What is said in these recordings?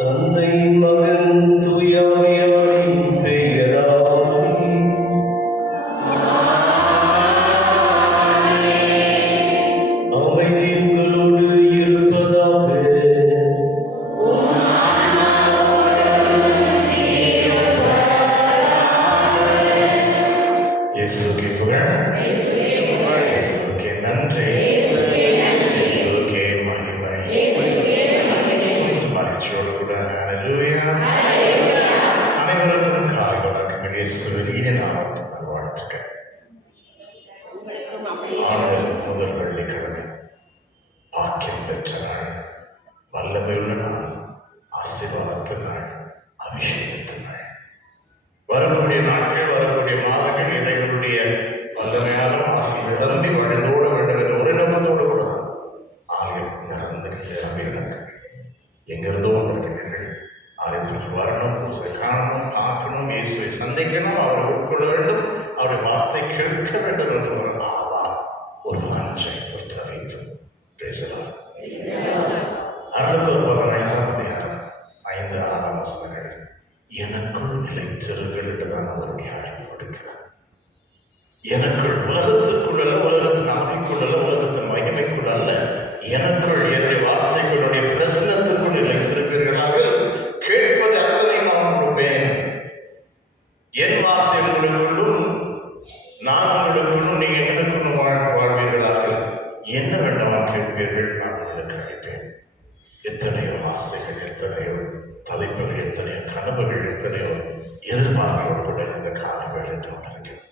தந்தை மகன் தூயாவியாரின் பெயராலே அமைதி உங்களோடு இருப்பதாக. இயேசுவுக்கே புகழ், இயேசுவுக்கே நன்றி, இயேசுவுக்கே மகிமை. மகிழ்ச்சியோடு கூட ஹல்லேலூயா. அனைவருக்கும் காலை வணக்கங்கள். இயேசுவின் இனிய நாமத்தினால் வாழ்த்துக்கள். ஆண்டுகள் முதல் வெள்ளிக்கிழமை பாக்கியம் பெற்ற நாள், வல்லமையுள்ள நாள், ஆசீர்வாதத்தின் நாள், அபிஷேகத்தின் நாள். வரக்கூடிய நாட்கள், வரக்கூடிய மாதங்கள் இறைவனுடைய வல்லமையாலும் ஆசை நிரம்பி வழிந்தோட வேண்டும் என்ற ஒரு நோக்கத்தோடு கூட தான் ஆலயம் நிரம்பி கிடக்கு. எங்கிருந்தோ வந்திருக்கிறீர்கள். ஆலயத்திற்கு வரணும், பூசை காணணும், பார்க்கணும், இயேசுவை சந்திக்கணும், அவரை உட்கொள்ள வேண்டும், அவருடைய வார்த்தை கேட்க வேண்டும் என்ற ஒரு ஆவா, ஒரு வாஞ்சை, ஒரு தவிப்பு. பேசலாம். அருளுக்கு 15ஆம் அதிகாரம் 5-6 வசனங்கள். எனக்குள் நிலைத்திருங்கள் என்றுதான் அவருடைய அழைப்பு விடுக்கிறார். எனக்குள், உலகத்திற்குள் அல்ல, உலகத்தின் அமைக்குள் அல்ல, உலகத்தின் மகிமைக்குள் அல்ல, எனக்குள், என்னுடைய வார்த்தைக்குள், என்னுடைய பிரசன்னத்திற்குள் நிலைத்திருப்பீர்களாக. கேட்பது அத்தனை நான் கொடுப்பேன். என் வார்த்தை உங்களுக்குள்ளும் நான் உங்களுக்குள்ளும் நீங்கள் எனக்குள்ளும் வாழ்வீர்களாக. என்ன வேண்டாம் கேட்பீர்கள், நான் உங்களுக்கு அளிப்பேன். எத்தனையோ ஆசைகள், எத்தனையோ தலைப்புகள், எத்தனையோ கனவுகள், எத்தனையோ எதிர்பார்ப்போடு கூட இந்த காலங்கள் என்று உணர்கிறேன்.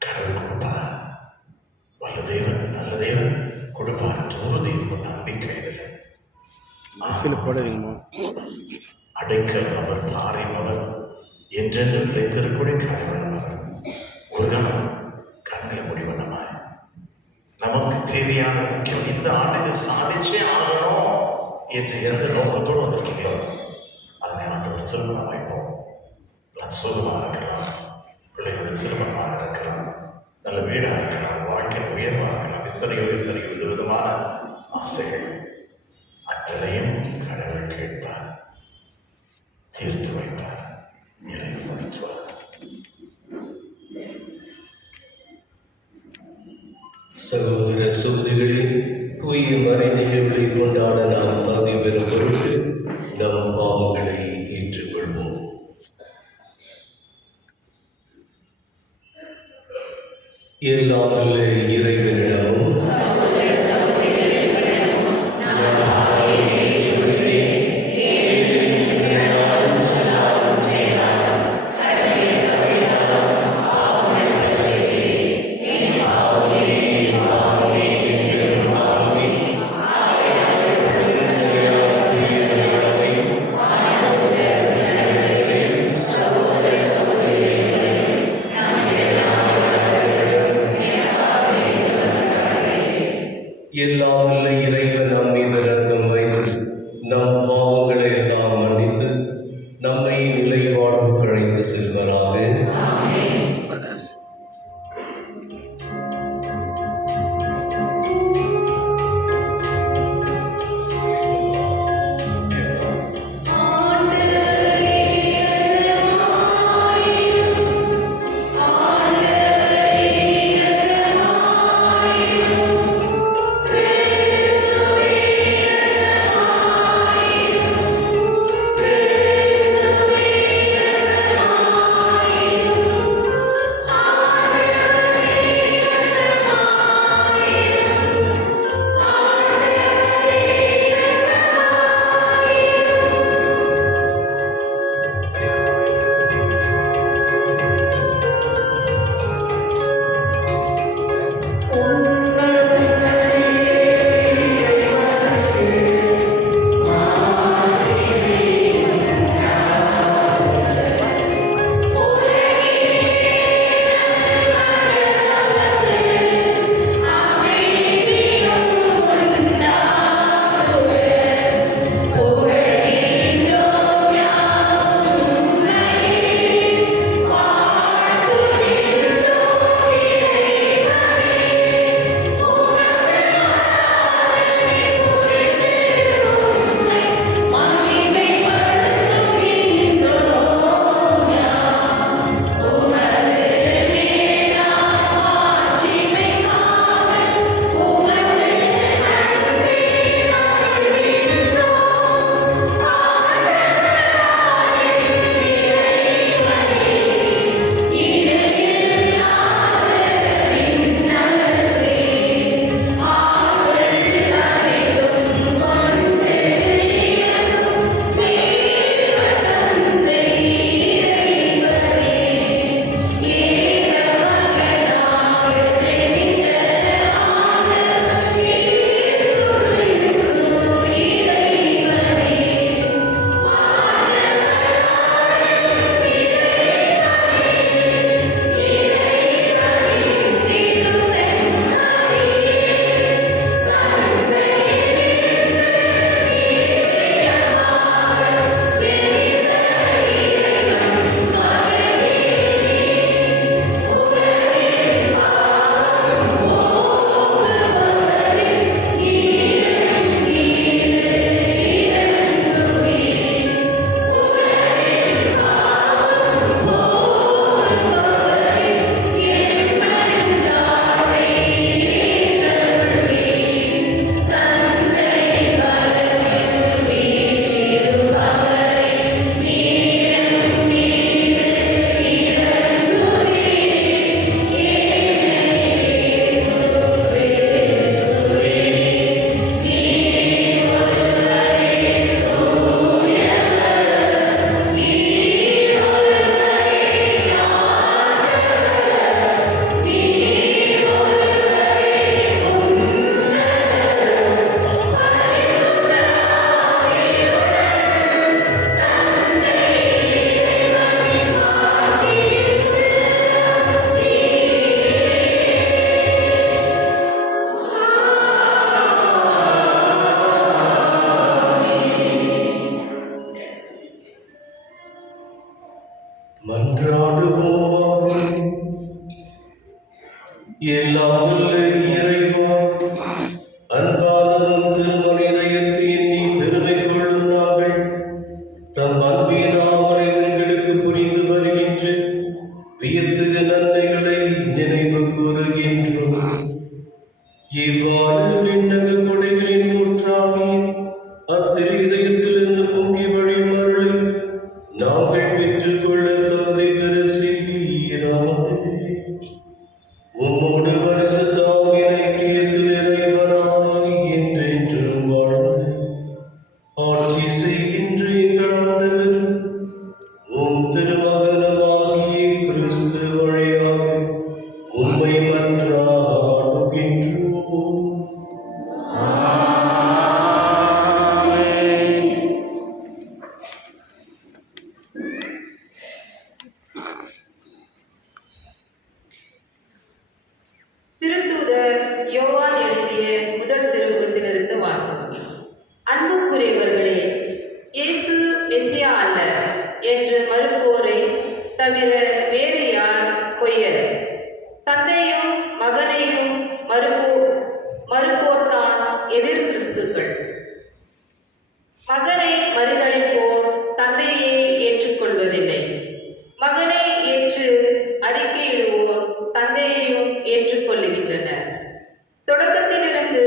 கடவுள் கொடுப்பார், வல்ல தேவன், நல்ல தேவன் கொடுப்பார் என்ற உறுதி, ஒரு நம்பிக்கை. அடைக்கல் அவர், பாரின் அவர், என்றென்று நிலைத்திருக்கூடிய கடவுள் அவர். ஒரு கணம் கண்களை முடிவனமாய் நமக்கு தேவையான முக்கியம் இந்த ஆண்டு இதை சாதிச்சே ஆகணும் என்று எந்த நோக்கத்தோடு வந்திருக்கீங்களோ அதனை ஆண்டவர் திருமணம் வைப்போம். நான் சுகமாக இருக்கலாம், பிள்ளைகளோட திருமணமாக இருக்கலாம், நல்ல வீடாக இருக்கலாம், வாழ்க்கையில் உயர்வாக இருக்கலாம், எத்தனையோ விதவிதமான ஆசைகள் அத்தனையும் கடவுள் கேட்பார், தீர்த்து வைப்பார், நிறைவுபடுத்துவார். சகோதர சகோதரிகளே, தூய மறை நிகழ்வுகளை கொண்டாட நாம் தகுதி பெறும் பொருட்டு நம் பாவங்களை ஏற்றுக்கொள்வோம். எல்லாம் வல்ல இறைவனிடமும் எல்லாம் வல்ல இறைவன் நம் மீது இரக்கம் வைத்து நம் பாவங்களை எல்லாம் மன்னித்து நம்மை நிலை வாழ்வுக்கு அழைத்து செல்வராக. Yeah. எல்லாம் வல்ல இறைவா, அன்பானதும் திருமனிதயத்தை எண்ணி பெருமை கொள்ளும் நாங்கள் தம் அன்பின் ஆவரைகளுக்கு புரிந்து வருகின்ற வியத்தகு நன்மைகளை நினைவு கூறுகின்றோம். இவ்வாறு விண்ணக கொடைகளின் ஊற்றாகி அத்திரு இதயத்திலிருந்து பொங்கி வழியும் அருளை நாங்கள் பெற்றுக்கொள்ள தகுதி பெற செய்கிறார். உம்மோடு பரிசுத்தாவின் ஐக்கியத்தில் இறைவனாய் என்றென்றும் வாழ்ந்து ஆட்சி செய்கின்ற எங்கள் ஆண்டவரும் உம் திருமகனுமாகிய கிறிஸ்து வழியாக உம்மை மன்றாடுகின்றோம். திருத்தூதர் யோவான் எழுதிய முதல் திருமுகத்திலிருந்து வாசகம். அன்புக்குரியவர்களே, இயேசு மெசியா அல்ல என்று மறுப்போரை தவிர வேறு யார் பொய்யர்? தந்தையும் மகனையும் மறுப்போர்தான் எதிர் கிறிஸ்துக்கள். மகனை மறுதளிப்போர் தந்தையை ஏற்றுக்கொள்வதில்லை. மகனை ஏற்று அறிக்கையிடுவோர் தந்தையையும் ஏற்றுக்கொள்ளுகின்றனர். தொடக்கத்திலிருந்து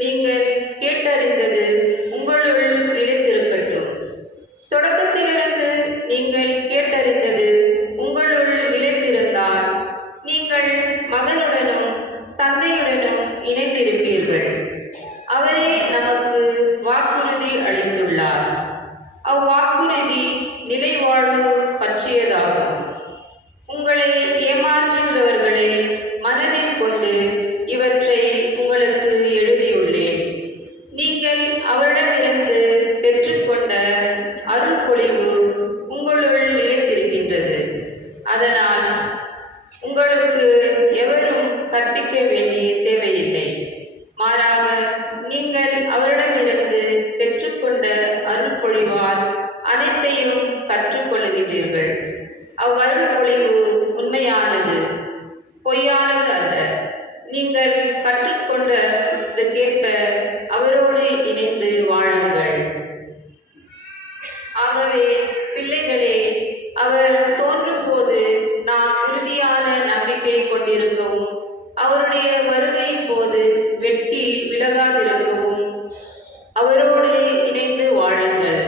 நீங்கள் கேட்டறிந்தது உங்களுள் நிலைத்திருக்கட்டும். தொடக்கத்திலிருந்து நீங்கள் கேட்டறிந்தது உங்களுள் நிலைத்திருந்தால் நீங்கள் மகனுடனும் தந்தையுடனும் இணைந்திருப்பீர்கள். அவரே நமக்கு வாக்குறுதி அளித்துள்ளார். அவ்வாக்குறுதி நிலைவாழ்வு பற்றியதாகும். உங்களை ஏமாற்றுகிறவர்களை மனதில் கொண்டு இவற்றை உங்களுக்கு எழுதியுள்ளேன். நீங்கள் அவரிடமிருந்து பெற்றுக்கொண்ட அருள் பொழிவு உங்களுள் நிலைத்திருக்கின்றது. அதனால் உங்களுக்கு எவரும் கற்பிக்க வேண்டிய தேவையில்லை. மாறாக நீங்கள் அவரிடமிருந்து பெற்றுக்கொண்ட அருள் பொழிவால் அனைத்தையும் கற்றுக்கொள்ளுகின்றீர்கள். அவ்வருள் பொழிவு உண்மையானது, பொய்யானது அல்ல. நீங்கள் கற்றுக்கொண்டதற்கேற்ப அவரோடு இணைந்து வாழுங்கள். ஆகவே பிள்ளைகளே, அவர் தோன்றும் போது நாம் உறுதியான நம்பிக்கை கொண்டிருக்கவும் அவருடைய வருகையின் போது வெட்டி விலகாதிருக்கவும் அவரோடு இணைந்து வாழுங்கள்.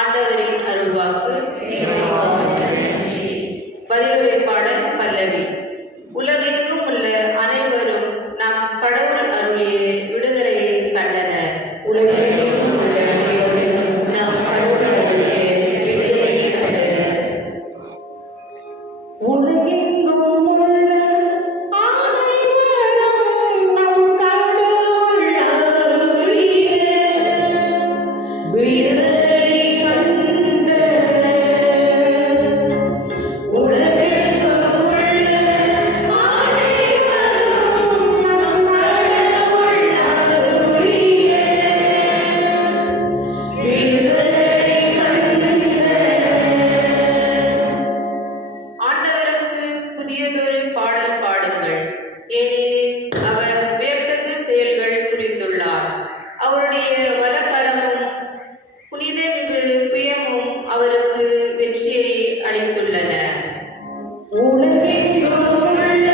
ஆண்டவரின் அருள்வாக்கு. பதிலுரை பாடல் பல்லவி. உலகெங்கும் உள்ள அனைவரும் நம் கடவுள் அருளிய விடுதலையை கண்டனர். உலகெங்கும் உள்ள அனைவரும் நம் கடவுள் அருளிய விடுதலையை கண்டனர். உலகெங்கும் உள்ள அனைவரும் நம் கடவுள் அருளிய விடுதலை கண்டனர். உலகெங்கும் உள்ள அனைவரும் நம் கடவுள் அருளிய விடுதலை கண்டனர். ஆண்டவருக்கு புதியதொரு பாடல் பாடுங்கள், ஏனெனில் அவர் வியத்தகு செயல்கள் புரிந்துள்ளார். அவருடைய வலக்கரமும் புனிதமிகு புயமும் அவருக்கு வெற்றியை அளித்துள்ளன. உலகெங்கும் உள்ள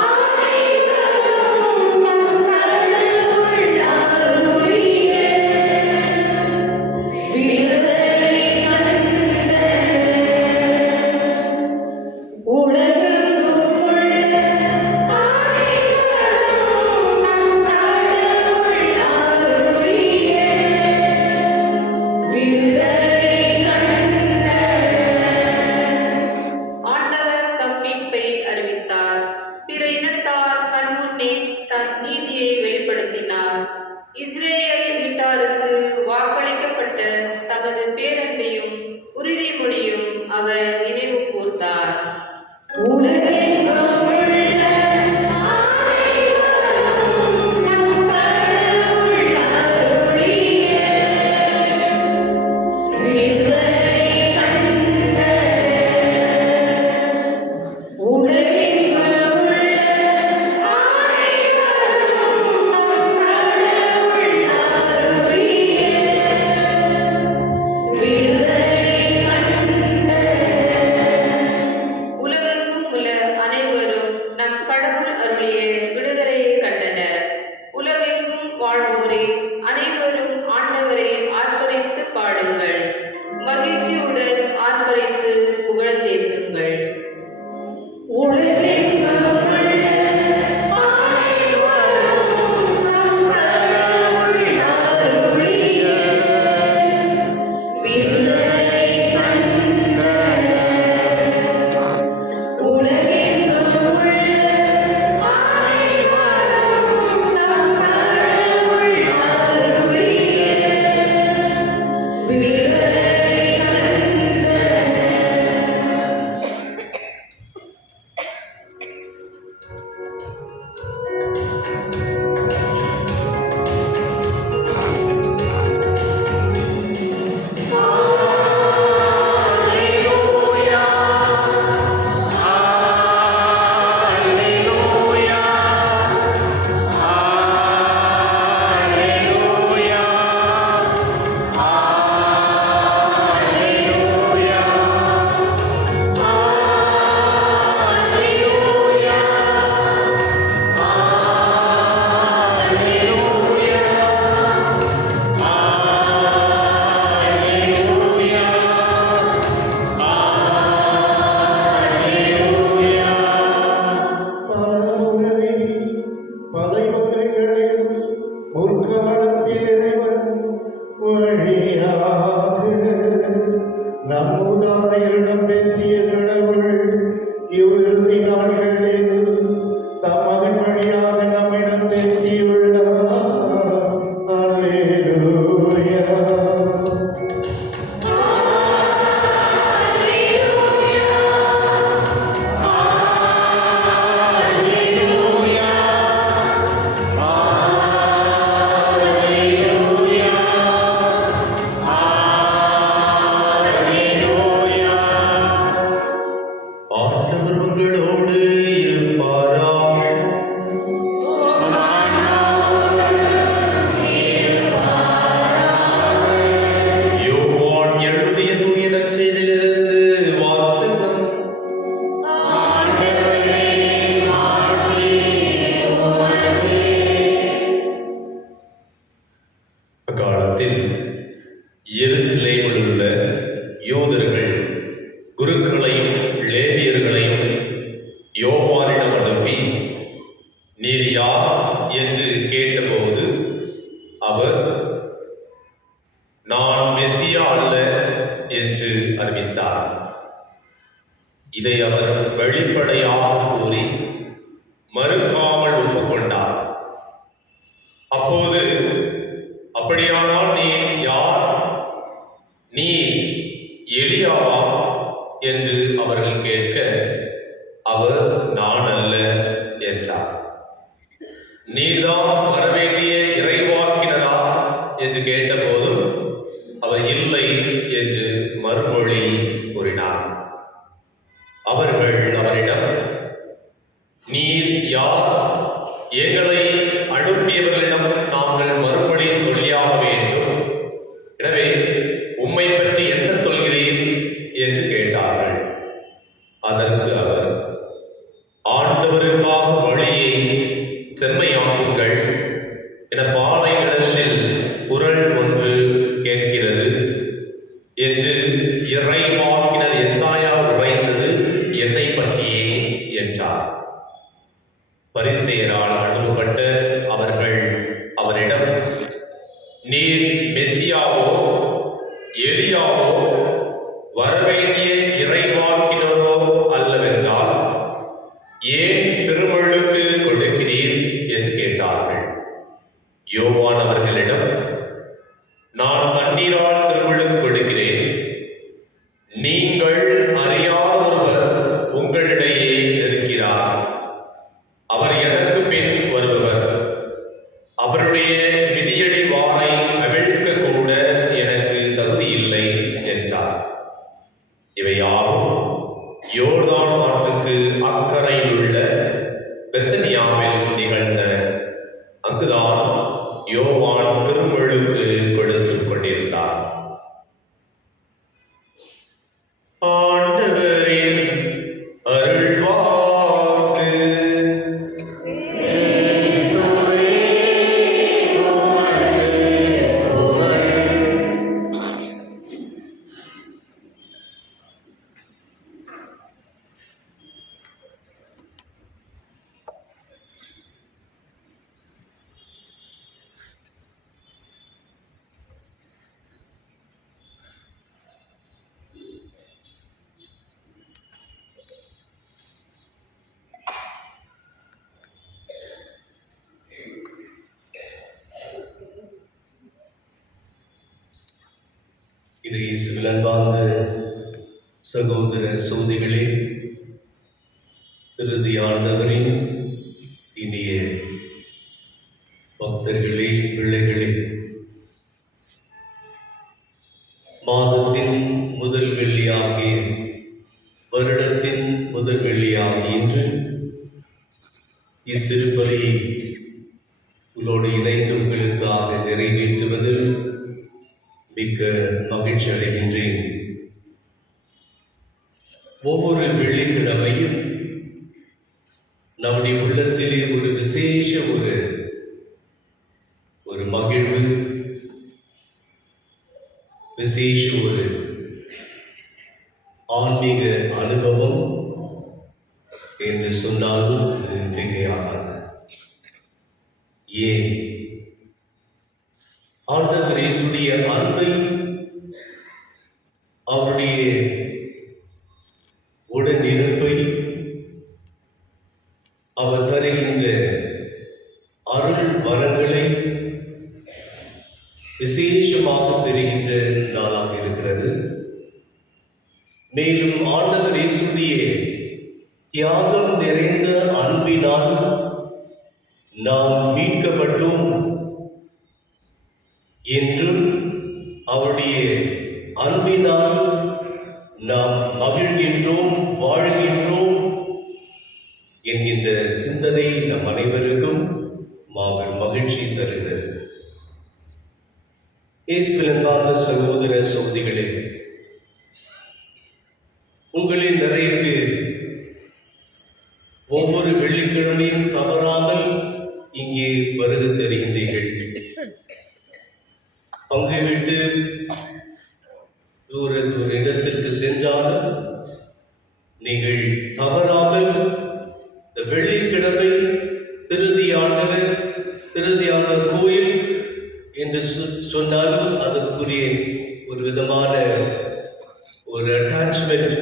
அனைவரும் நம் கடவுள் அருளிய விடுதலை கண்டனர். உலகெங்கும் உள்ள அனைவரும் நம் கடவுள் அருளிய விடுதலை கண்டனர். ஆண்டவர் தம் மீட்பை அறிவித்தார். பிற இனத்தார் கண்முன்னே தம் நீதியை வெளிப்படுத்தினார். இஸ்ரேல் வீட்டாருக்கு வாக்களிக்கப்பட்ட தமது பேரன்பையும் உறுதிமொழியும் அவர் நினைவு கூர்ந்தார். உலகெங்கும் உள்ள அனைவரும் நம் கடவுள் அருளிய விடுதலை கண்டனர். உலகெங்கும் உள்ள காலத்தில் இறைவன் வழியாக நம் மூதாதையரிடம் பேசிய கடவுள் இவ்விறுதி நாட்களில் தம் மகன் வழியாக நம்மிடம் பேசியுள்ளார். அல்லேலூயா. ஆண்டவர் உங்களோடு இருப்பாராக. யோவான் எழுதிய தூய நற்செய்தியிலிருந்து வாசகம். அக்காலத்தில் எருசலேமில் உள்ள யூதர்கள் குருக்களையும் லேவியர்களையும் யோவானிடம் அனுப்பி, நீர் யார் என்று கேட்டபோது அவர், நான் மெசியா அல்ல என்று அறிவித்தார். இதை அவர் வெளிப்படையாக கூறி மறுக்காமல் ஒப்புக்கொண்டார். அப்போது, அப்படியானால் நீர் யார்? நீ எலியாவா என்று அவர்கள் கேட்க, அவர் நான் அல்ல என்றார். நீர்தான் வரவேண்டிய இறைவாக்கினரா என்று கேட்டபோதும் அவர் இல்லை என்று மறுமொழி கூறினார். அவர்கள் அவரிடம், நீர் யார்? எங்களை அனுப்பியவர்களிடம் நாங்கள் மறுமொழி சொல்லியாக வேண்டும். எனவே உம்மை பற்றி என்ன சொல்கிறீர் என்று கேட்டார்கள். அதற்கு அவர், ஆண்டவருக்காக வழியை செம்மையாக்குங்கள் என பாலைநிலத்தில் குரல் ஒன்று கேட்கிறது என்று இறைவாக்கினர் எசாயா உரைத்தது என்னை பற்றியே என்றார். பரிசேயரால் அனுப்பப்பட்ட அவர்கள் அவரிடம், நீர் மெசியாவோ எலியாவோ வரவேண்டிய இறைவாக்கினரோ அல்லவென்றால் ஏன் திருமுழுக்கு கொடுக்கிறீர் என்று கேட்டார்கள். யோவான் அவர்களிடம், நான் தண்ணீரால் திருமுழுக்கு கொடுக்கிறேன். நீங்கள் அறியாத ஒருவர் உங்களிடையே இருக்கிறார். அவர் எனக்கு பின் வருபவர். அவருடைய மிதியடி வாரை அவிழ்க்க கூட எனக்கு தகுதி இல்லை என்றார். இவை யாவும் யோர்தான் ஆற்றுக்கு அக்கறையில் உள்ள பெத்தனியாவில் நிகழ்ந்தன. அங்குதான் யோவான் திருமுழுக்கு கொடுத்துக் கொண்டிருந்தார். ஆண்டவரின் அருள்வாக்கு. இயேசுவில் அன்பார்ந்த சகோதர சகோதரிகளே, இறுதி ஆண்டவரின் இனிய பக்தர்களே, பிள்ளைகளே, மாதத்தின் முதல் வெள்ளியாகிய வருடத்தின் முதல் வெள்ளியாகிய இன்று இத்திருப்பலியை உங்களோடு இணைந்து உங்களுக்காக நிறைவேற்றுவதில் மிக்க மகிழ்ச்சி அடைகின்றேன். ஒவ்வொரு வெள்ளிக்கிழமையும் நம்முடைய உள்ளத்திலே ஒரு விசேஷ ஒரு மகிழ்வு, விசேஷ ஒரு ஆன்மீக அனுபவம் என்று சொன்னாலும் அது மிகையாகாது. ஏன்? ஆண்டவர் இயேசுடைய அன்பை, அவருடைய உடனிருப்பை, அவர் தருகின்ற அருள் வரங்களை விசேஷமாக பெறுகின்ற நாளாக இருக்கிறது. மேலும் ஆண்டவர் இயேசுடைய தியாகம் நிறைந்த அன்பினால் நாம் மீட்கப்பட்டோம் என்றும், அவருடைய அன்பினால் நாம் மகிழ்கின்றோம், வாழ்கின்றோம் என்கின்ற சிந்தனை நம் அனைவருக்கும் மாபெரும் மகிழ்ச்சி தருகிறது. இயேசுவில் அன்பார்ந்த சகோதர சகோதரிகளே, உங்களில் நிறைய பேர் ஒவ்வொரு வெள்ளிக்கிழமையும் தவறாமல் இங்கே வருகை தருகின்றீர்கள். பங்கை விட்டு தூர இடத்திற்கு சென்றாலும் நீங்கள் தவறாமல் இந்த வெள்ளிக்கிழமை திருதியான கோயில் என்று சொன்னாலும் அதற்குரிய ஒரு விதமான ஒரு அட்டாச்மெண்ட்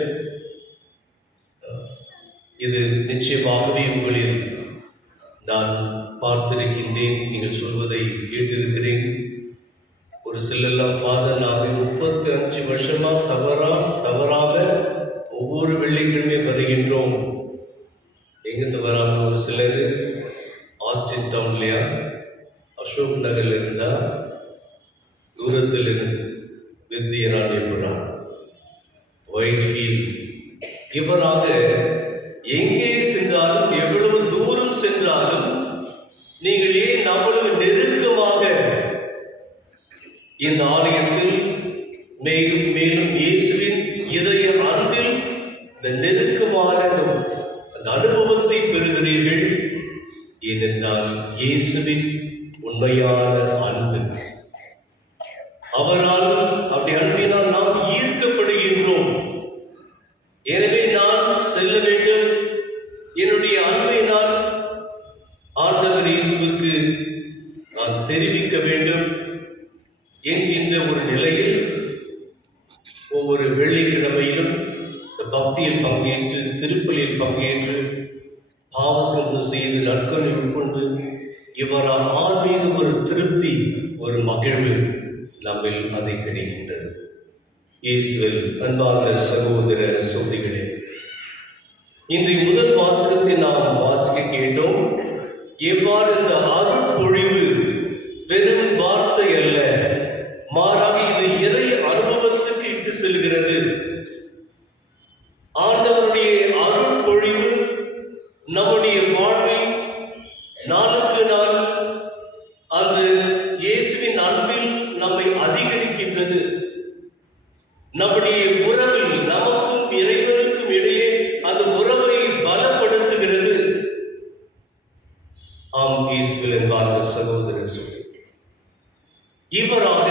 இது நிச்சயமாகவே உங்களில் நான் பார்த்திருக்கின்றேன். நீங்கள் சொல்வதை கேட்டிருக்கிறேன். ஒரு சிலெல்லாம் ஃபாதர், நாங்கள் 35 வருஷமா தவறாம ஒவ்வொரு வெள்ளிக்கிழமை வருகின்றோம். எங்கிருந்து வராங்க? ஒரு சிலர் ஆஸ்டின் டவுன்லையா, அசோக் நகர்ல இருந்தா, தூரத்தில் இருந்து வித்யராணிபுரம், ஒயிட்ஃபீல்ட், இவராக எங்கே சென்றாலும் எவ்வளவு தூரம் சென்றாலும் நீங்கள் ஏன் அவ்வளவு நெருக்கமாக இந்த ஆலயத்தில் மேலும் இயேசுவின் இதய அன்பில் இந்த நெருக்கமான அந்த அனுபவத்தை பெறுகிறீர்கள்? ஏனென்றால் இயேசுவின் உண்மையான அன்பு, அவரால் அப்படி அன்பினால் நாம் ஈர்க்கப்படுகின்றோம். எனவே நான் செல்ல வேண்டும், என்னுடைய அன்பை நான் ஆண்டவர் இயேசுவுக்கு நான் தெரிவிக்க வேண்டும் என்கின்ற ஒரு நிலையில் ஒவ்வொரு வெள்ளிக்கிழமையிலும் இந்த பக்தியில் பங்கேற்று, திருப்பலியில் பங்கேற்று, பாவசந்து செய்து, நற்கொலை உட்கொண்டு, இவரால் ஆன்மீக ஒரு திருப்தி, ஒரு மகிழ்வு நம்மில் அதை தெரிகின்றது. இயேசுவில் அன்பார்ந்த சகோதர சகோதரிகளே, இன்றைய முதல் வாசகத்தை நாம் வாசிக்க கேட்டோம். எவ்வாறு இந்த அருட்பொழிவு வெறும் வார்த்தை அல்ல, மாறாக இது இறை அனுபவத்துக்கு இட்டு செல்கிறது. ஆண்டவருடைய அருட்பொழிவு நம்முடைய வாழ்வை நாளுக்கு நாள் அந்த இயேசுவின் அன்பில் நம்மை அதிகரிக்கின்றது. நம்முடைய உறவில், நமக்கும் இறைவனுக்கும் இடையே அந்த உறவை பலப்படுத்துகிறது. ஆம், இயேசுவில் அன்பார்ந்த சகோதர சகோதரி, இவராக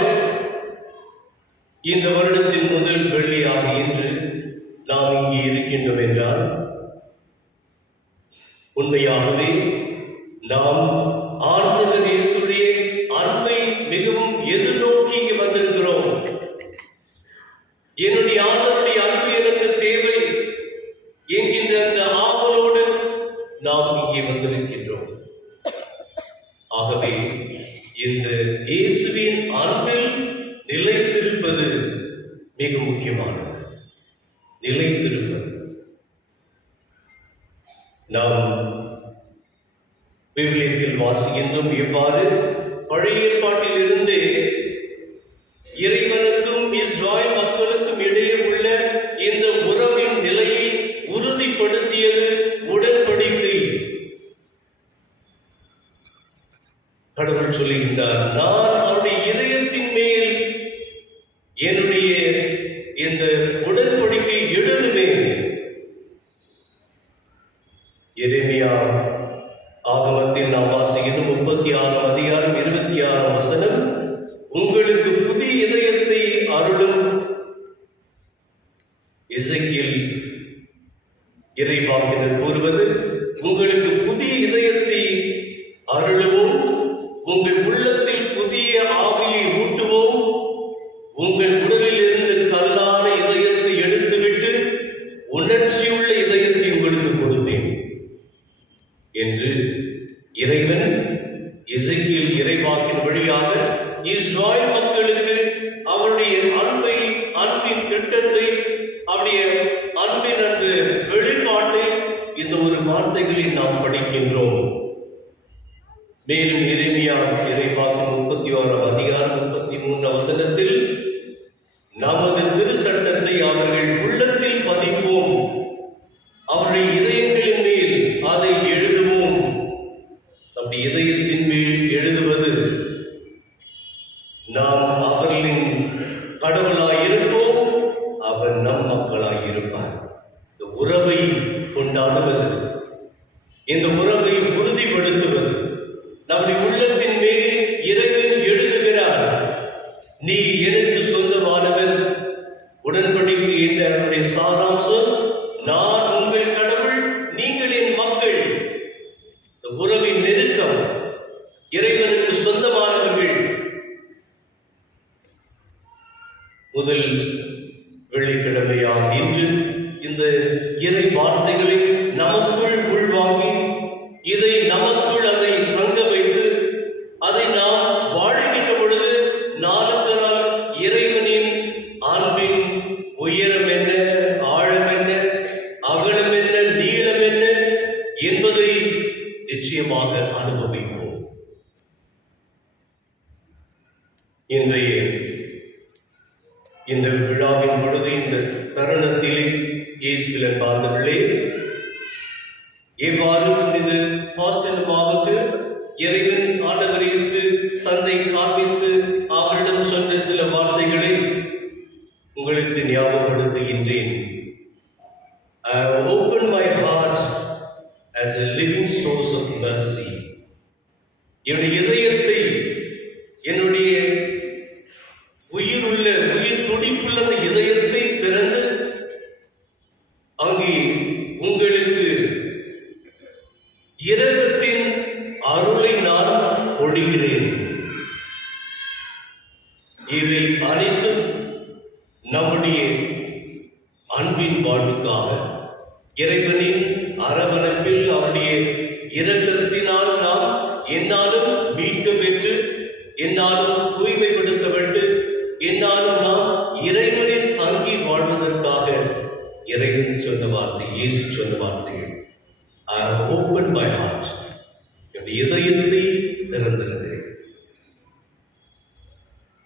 இந்த வருடத்தின் முதல் வெள்ளியாக இன்று நாம் இங்கே இருக்கின்றோம் என்றால், உண்மையாகவே நாம் ஆண்டவர் இயேசுடைய அன்பை மிகவும் எதிர்நோக்கி இங்கே வந்திருக்கிறோம். என்னுடைய ஆண்டவருடைய அன்பு எனக்கு தேவை என்கின்ற அந்த ஆவலோடு நாம் இங்கே வந்திருக்கின்றோம். ஆகவே இந்த இயேசுவின் அன்பில் நிலைத்திருப்பது மிக முக்கியமானது. நிலைத்திருப்பது. நாம் விவிலியத்தில் வாசிக்கின்றோம் எவ்வாறு பழைய ஏற்பாட்டில் இருந்து இறைவனுக்கும் இஸ்ராயேல் மக்களுக்கும் இடையே உள்ள இந்த உறவின் நிலையை உறுதிப்படுத்தியது உடன்படிக்கை. கடவுள் சொல்லுகின்றார், நான் அவருடைய இதயத்தின் மேல் என்னுடைய இந்த உடன்படிக்கை எழுதுவேன். எரேமியா ஆகமத்தில் நாம் வாசிக்கின்ற 36 அதிகாரம் 26 வசனம், உங்களுக்கு புதிய இதயத்தை அருளும். எசேக்கியேல் இறைவாக்கினர் கூறுவது, உங்களுக்கு புதிய இதயத்தை அருளுவோம், உங்கள் உள்ளத்தில் புதிய ஆவியை இறைவாக்கின் வழியாக இஸ்ராயல் மக்களுக்கு அவருடைய அன்பின் திட்டத்தை, அவருடைய அன்பின் அந்த வெளிப்பாட்டை இந்த ஒரு வார்த்தைகளில் நாம் படிக்கின்றோம். மேலும் எரேமியா இறைவாக்கின் 36ஆம் அதிகாரம் 33ஆம் வசனத்தில், நமது திருச்சட்டத்தை அவர்கள் உள்ளத்தில் பதிப்போம், அவருடைய இதயங்களின் மேல் அதை எழுதுவோம். நம்முடைய இதயத்தின் மேல் எழுதுவது, நாம் அவர்களின் கடவுளாய் இருப்போம், அவர் நம் மக்களாய் இருப்பார். இந்த உறவை கொண்டாடுவது, இந்த உறவை உறுதிப்படுத்துவது, நம்முடைய உள்ளத்தின் மேல் இறைவன் எழுதுகிறார், நீ எனக்கு சொந்தமானவர். உடன்படிக்கை என்ற அதனுடைய சாராம்சம், நான் உங்கள் கடவுள், நீங்கள் என் மக்கள். இந்த உறவின் நெருக்கம், இறைவனுக்கு சொந்தமானவர்கள். முதல் வெள்ளிக்கிழமையாக இன்று இந்த இறை வார்த்தைகளை நமக்குள் உள்வாங்கி, இதை நமக்குள் அதை தங்க வைத்து, அதை நாம் வாழ்கின்ற பொழுது நாளுக்கு நாள் இறைவனின் அன்பின் உயரம் என்ன, ஆழம் என்ன, அகலம் என்ன, நீளம் என்ன என்பதை நிச்சயமாக அனுபவிப்போம். இன்றைய இந்த விழாவின் பொழுது, இந்த தருணத்திலே இயேசுவின் பாதங்களே, எவ்வாறு புனித பாசனமாவுக்கு இறைவன் ஆண்டவர் இயேசு தன்னை காண்பித்து அவரிடம் சொன்ன சில வார்த்தைகளை உங்களுக்கு ஞாபகப்படுத்துகின்றேன். I open my heart as a living source of mercy. என்னுடைய இதயத்தை, என்னுடைய உயிர் துடிப்புள்ள அந்த இதயத்தை திறந்து அங்கே உங்களுக்கு இரக்கத்தின் அருளை நான் பொழிகிறேன். இவை அனைத்தும் நம்முடைய அன்பின் வாழ்வுக்காக, இறைவனின் அரவணைப்பில் அவருடைய இரக்கத்தினால் நாம் என்னாலும் மீட்க பெற்று, என்னாலும் தூய்மைப்படுத்தப்பட்டு, என்னாலும் நாம் இறைவனில் தங்கி வாழ்வதற்காக இறைவன் சொன்ன வார்த்தை, இயேசு சொன்ன வார்த்தைகள். I have opened my heart. என்னுடைய இதயத்தை திறந்திருக்கிறேன்.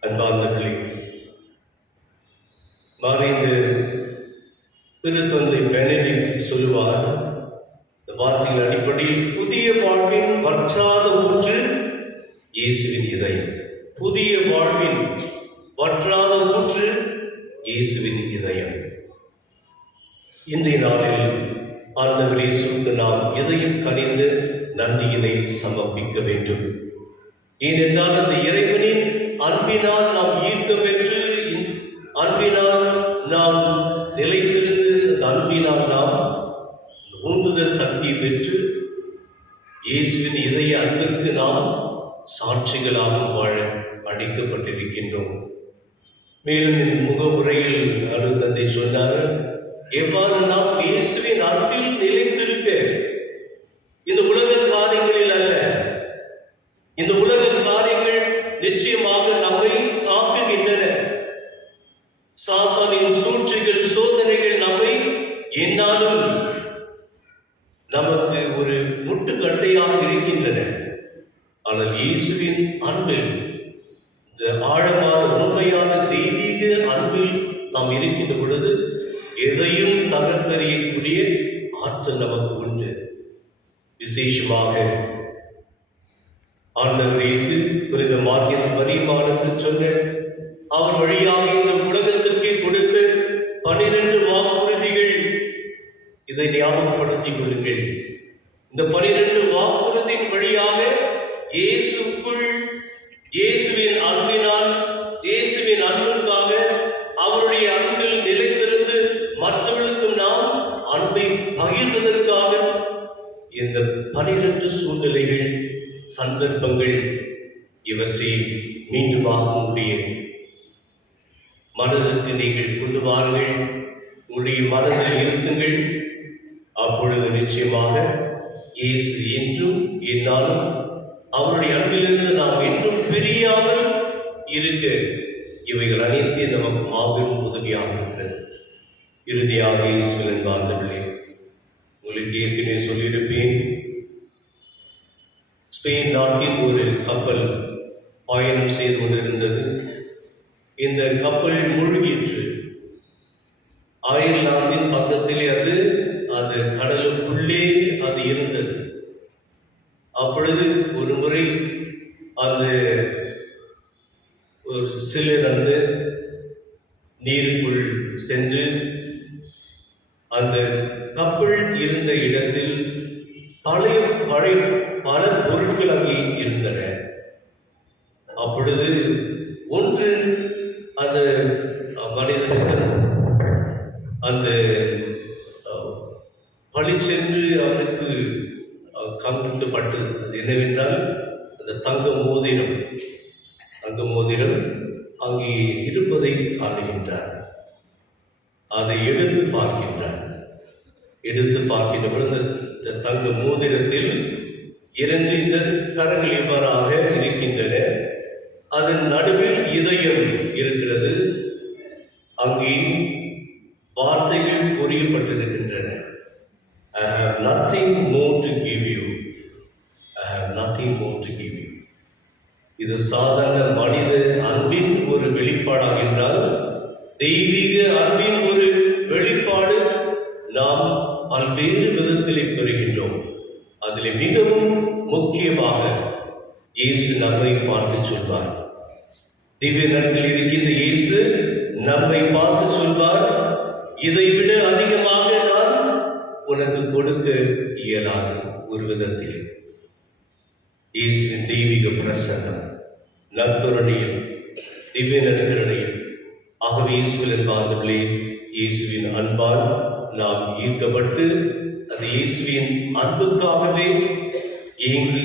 அன்பார்ந்தவர்களே, மறைந்த திருத்தந்தை பெனடிக்ட் சொல்லுவார், இந்த வார்த்தையின் அடிப்படையில் புதிய வாழ்வின் வற்றாத ஊற்று இயேசுவின் இதயம். புதிய வாழ்வின் வற்றாத ஊற்று இயேசுவின் இதயம். இன்றைய நாளில் ஆண்டவர் இயேசுவுக்கு நாம் இதயம் கனிந்து நன்றியினை சமர்ப்பிக்க வேண்டும். ஏனென்றால் அந்த இறைவனின் அன்பினால் நாம் ஈர்க்க பெற்று, அன்பினால் நாம் நிலைத்திருந்து, அந்த அன்பினால் நாம் ஊந்துதல் சக்தியை பெற்று இயேசுவின் இதய அன்பிற்கு நாம் சாட்சிகளாக வாழ அழைக்கப்பட்டிருக்கின்றோம். மேலும் இந்த முகவுரையில் அருள்தந்தை சொன்னார், எவ்வாறு நாம் இயேசுவின் அன்பில் நிலைத்திருக்க, இந்த உலக காரியங்களில் அல்ல. இந்த உலக காரியங்கள் நிச்சயமாக நம்மை தாக்குகின்றன. சாத்தானின் சூழ்ச்சிகள், சோதனைகள் நம்மை என்னாலும் நமக்கு ஒரு முட்டுக்கட்டையாக இருக்கின்றன. ஆனால் இயேசுவின் அன்பில், இந்த ஆழமான உண்மையான தெய்வீக அன்பில் நாம் இருக்கின்ற பொழுது எதையும் தகர்த்தறியக்கூடிய ஆற்றல் நமக்கு உண்டு. விசேஷமாக ஆண்டவர் இயேசு புனித மார்க்கெட் மரியம்மாளுக்கு சொன்ன, அவர் வழியாக இந்த உலகத்திற்கே கொடுத்த 12 வாக்குறுதிகள், இதை ஞாபகப்படுத்திக் கொள்ளுங்கள். இந்த 12 வாக்குறுதியின் வழியாக இயேசுக்குள், இயேசுவின் அன்பினால், இயேசுவின் அன்பிற்காக, அவருடைய அன்பில் நிலைத்திருந்து மற்றவர்களுக்கு நாம் அன்பை பகிர்வதற்காக இந்த 12 சூழ்நிலைகள், சந்தர்ப்பங்கள், இவற்றை மீண்டுமாக உங்களுடைய மனதிற்கு நீங்கள் கொண்டு வாருங்கள், உங்களுடைய மனதில் இருத்துங்கள். அப்பொழுது நிச்சயமாக இயேசு என்றும் என்னாலும் அவருடைய அன்பிலிருந்து நாம் இன்னும் பிரியாமல் இருக்க இவைகள் அனைத்தையும் நமக்கு மாபெரும் உதவியாக இருக்கிறது. இறுதியாக இயேசுவின் வாழ்ந்தவர்களே, உங்களுக்கு ஏற்கனவே சொல்லியிருப்பேன், ஸ்பெயின் நாட்டில் ஒரு கப்பல் பயணம் செய்து கொண்டிருந்தது. இந்த கப்பல் முழுகிற்று. அயர்லாந்தின் பக்கத்திலே அது கடலுக்குள்ளே அது இருந்தது. அப்பொழுது ஒரு முறை அந்த ஒரு சிலர் அந்த நீருக்குள் சென்று அந்த கப்பல் இருந்த இடத்தில் பழைய பல பொருட்கள் அங்கே இருந்தன. அப்பொழுது ஒன்று அந்த மனிதனுக்கு அந்த பழிச்சென்று அவனுக்கு காண்பிக்கப்பட்டது. அது என்னவென்றால் அந்த தங்க மோதிரம் அங்கே இருப்பதை காணுகின்றார். அதை எடுத்து பார்க்கின்ற பொழுது இந்த தங்க மோதிரத்தில் 2 இந்த கரங்கள் இவ்வாறாக இருக்கின்றன. அதன் நடுவில் இதயம் இருக்கிறது. அங்கே வார்த்தைகள் பொறியப்பட்டிருக்கின்றன. I have nothing more to give you. I have nothing more to give you. இது சாதாரண மனித அன்பின் ஒரு வெளிப்பாடாக என்றால், தெய்வீக அன்பின் ஒரு வெளிப்பாடு நாம் பல்வேறு விதத்திலே பெறுகின்றோம். அதில் மிகவும் முக்கியமாக இயேசு நம்மை பார்த்து சொல்வார். திவ்ய நட்பில் இருக்கின்ற இயேசு நம்மை பார்த்து சொல்வார், இதை விட அதிகமாக நான் உனக்கு கொடுக்க இயலாது. ஒரு விதத்தில் இயேசுவின் தெய்வீக பிரசன்னம், நற்கருணையும் திவ்ய நற்கருணையும். ஆகவே இயேசுவின் பாதங்களே, இயேசுவின் அன்பால் நாம் ஈர்க்கப்பட்டு அந்த இயேசுவின் அன்புக்காகவே ஏங்கி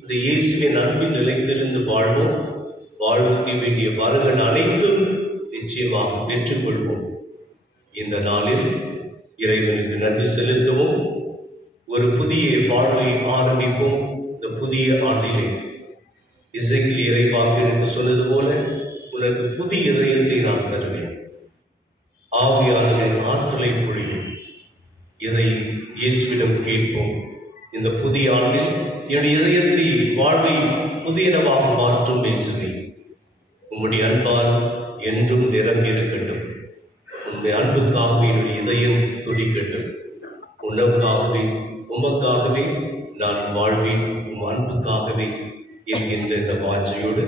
இந்த இயேசுவின் அன்பில் நிலைத்திருந்து வாழ்வோம். வாழ்வுக்கு வேண்டிய வரங்கள் அனைத்தும் நிச்சயமாக பெற்றுக்கொள்வோம். இந்த நாளில் இறைவனுக்கு நன்றி செலுத்துவோம். ஒரு புதிய வாழ்வை ஆரம்பிப்போம். இந்த புதிய ஆண்டிலே இசைக்கில் இறைவாக்கிற்கு சொன்னது போல, உனக்கு புதிய இதயத்தை நான் தருவேன், ஆவியானவரின் ஆற்றலை பொழிவேன். இதை இயேசுவிடம் கேட்போம். இந்த புதிய ஆண்டில் என்னுடைய இதயத்தை, வாழ்வை புதியனவாக மாற்றும் இயேசுவே, உம்முடைய அன்பால் என்றும் நிரம்பி இருக்கட்டும். உன்னுடைய அன்புக்காகவே என்னுடைய இதயம் துடிக்கட்டும். உமக்காகவே நான் வாழ்வேன், உம் அன்புக்காகவே என்கின்ற இந்த வாஞ்சையோடு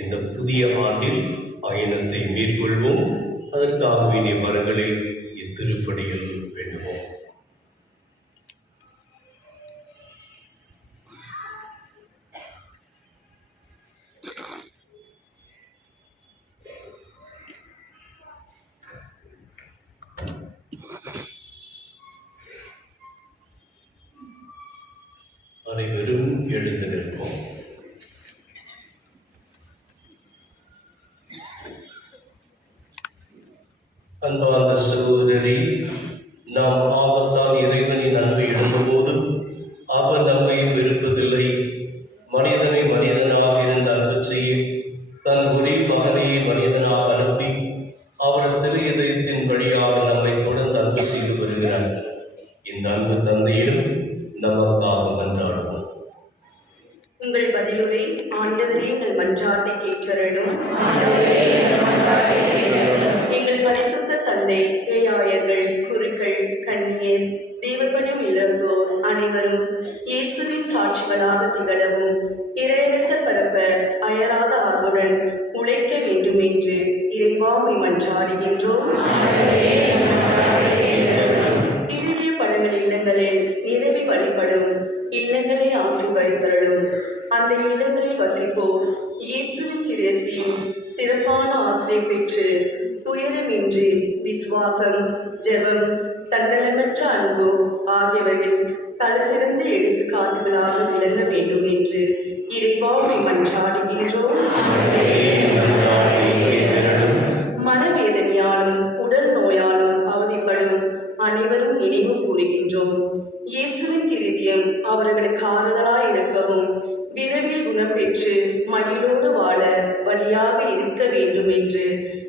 இந்த புதிய ஆண்டில் பயணத்தை மேற்கொள்வோம். அதற்காக வேண்டிய வரங்களை இத்திருப்படியில் வேண்டுவோம். அனைவரும் எழுந்து நிற்போம். அன்பார்ந்த சகோதரி, நாம் ஆபத்தால் இறைவனின் அன்பை இழந்தபோதும் அவர் நம்மை வெறுப்பதில்லை. மனிதனை மனிதனாக இருந்து அன்பு செய்ய தன் ஒரே மகனையை மனிதனாக அனுப்பி அவரது திரு இதயத்தின் வழியாக நம்மை தொடர்ந்து அன்பு செய்து வருகிறார். இந்த அன்பு தந்தையிடம் நமக்காக மன்றாடுவோம். உங்கள் பதிலுரை ஆண்டவரே, எங்கள் மன்றாட்டை கேட்டருளும். எங்கள் பரிசுத்த தந்தை, பேயாயர்கள், குருக்கள், கன்னியர், தேவபணம் இழந்தோர் அனைவரும் இயேசுவின் சாட்சிகளாக திகழவும் இறையரச பரப்ப அயராத ஆர்வமுடன் உழைக்க வேண்டும் என்று இறைவாமை மன்றாடுகின்றோம். இறுதிய படங்கள் இல்லங்களில் நிரவி வழிபடும் இல்லங்களை ஆசீர்வதித்தருளும். அந்த இல்லங்களில் வசிப்போர் இயேசுவின் இதயத்தின் சிறப்பான ஆசிரியை பெற்று துயரமின்றி விசுவாசம், ஜெபம், தன்னலமற்ற அன்பு ஆகியவர்கள் தலை சிறந்த எடுத்துக்காட்டுகளாக விளங்க வேண்டும் என்று இறைவாமை மன்றாடுகின்றோம். மனவேதனையாலும் உடல் நோயாலும் அவதிப்படும் அனைவரும் நினைவு கூறுகின்றோம். இயேசுவின் திருதியம் அவர்களுக்கு ஆறுதலாய் இருக்கவும் விரைவில் வழியாக இருக்க வேண்டும் என்று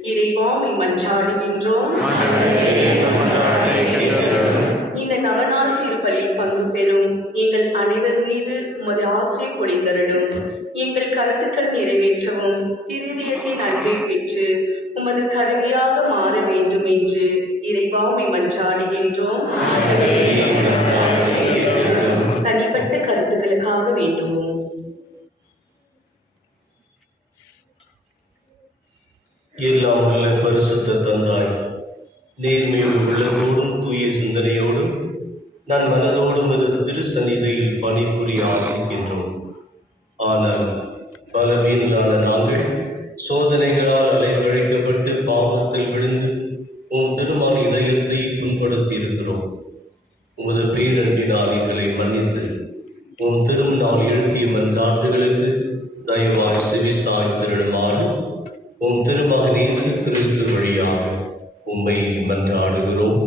இறைவாமை மன்றாடுகின்றோம். இந்த நவநாள் திருப்பலில் பங்கு பெறும் எங்கள் அனைவர் மீது உமது ஆசிரியை பொழிந்தருளும். எங்கள் கருத்துக்கள் நிறைவேற்றவும் திருதயத்தின் அன்பை பெற்று உமது கருவியாக மாற வேண்டும் என்று இறைவாமை மன்றாடுகின்றோம். தனிப்பட்ட கருத்துக்களுக்காக வேண்டுவோம். எல்லாம் உள்ள பரிசுத்த தந்தாய், நேர்மையோடு உள்ளத்தோடும் தூய சிந்தனையோடும் நான் மனதோடும் அது திருசந்நிதியில் பணிபுரிய ஆசிக்கின்றோம். ஆனால் பலவீனரான நாங்கள் சோதனைகளால் அலைவழைக்கப்பட்டு பாவத்தில் விழுந்து உம் திருமால் இதயத்தை புண்படுத்தி இருக்கிறோம். உமது பேரன்பினால் எங்களை மன்னித்து உம் திருநாள் எழுப்பிய மன்றாட்டுகளுக்கு தயவாய் செவிசாய் திருடுமாறு உம் திருமகன் இயேசு கிறிஸ்து வழியாக உம்மை மன்றாடுகிறோம்.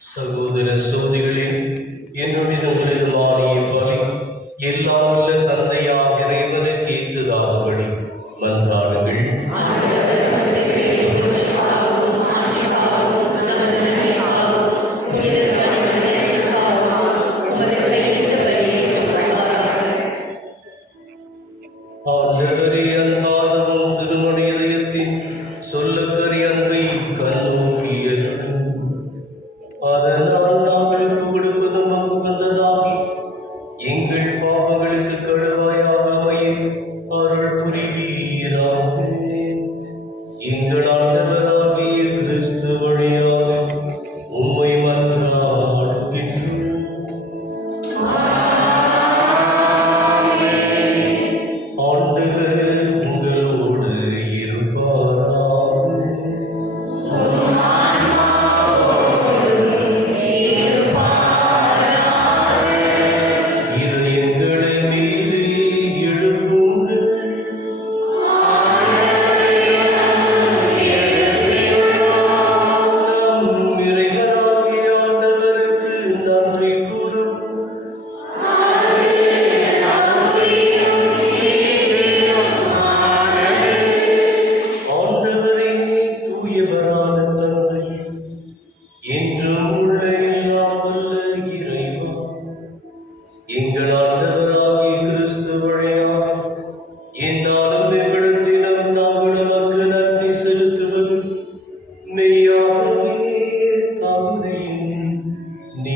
சகோதர சகோதரிகளே, என்னுடைய மாறிய பலி எல்லாம் உள்ள தந்தையாக இறைவனுக்கு ஏற்றதாகும்படி மன்றாடுங்கள். ஆண்டவரே, அன்பாகவும் திருமண இதயத்தின் சொல்லக்கரிய அன்பை கண்ணோக்கியருளும். அதனால் நாங்கள் கொடுப்பது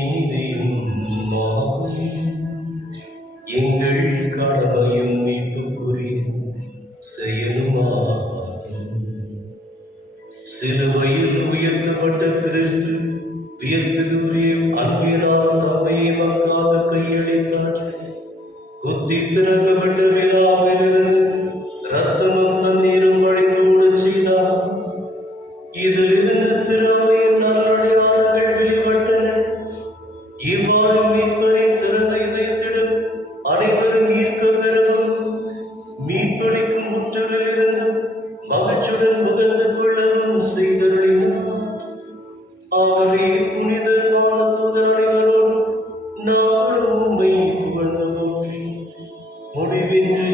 நீதியும் மாபெரும் எங்கள் கடமையும் மீட்புக்குரிய செயலுமாகும். சிலுவையில் உயர்த்தப்பட்ட கிறிஸ்து வியத்துக்குரிய அன்பினால் தம்மை மக்களாக கையளித்தார். குத்தி திறக்கப்பட்ட விழாவிலிருந்து ரத்தமும் தண்ணீரும் வழிந்து ஓடச் செய்தார். இதிலிருந்து திறமையின் நல்லடையாளர்கள் வெளிப்பட்டன. இவ்வாறு மீட்பரின் திறந்த இதயத்திடம் அனைவரும் ஈர்க்க பெறவும் மீட்பளிக்கும் முற்றுகளிலிருந்து மகிழ்ச்சியுடன் முகந்து கொள்ளவும் செய்தருளினார். ஆகவே புனிதமான தூதர் அனைவரோடு நாளும் உம்மை புகழ்ந்து போற்றி முடிவின்றி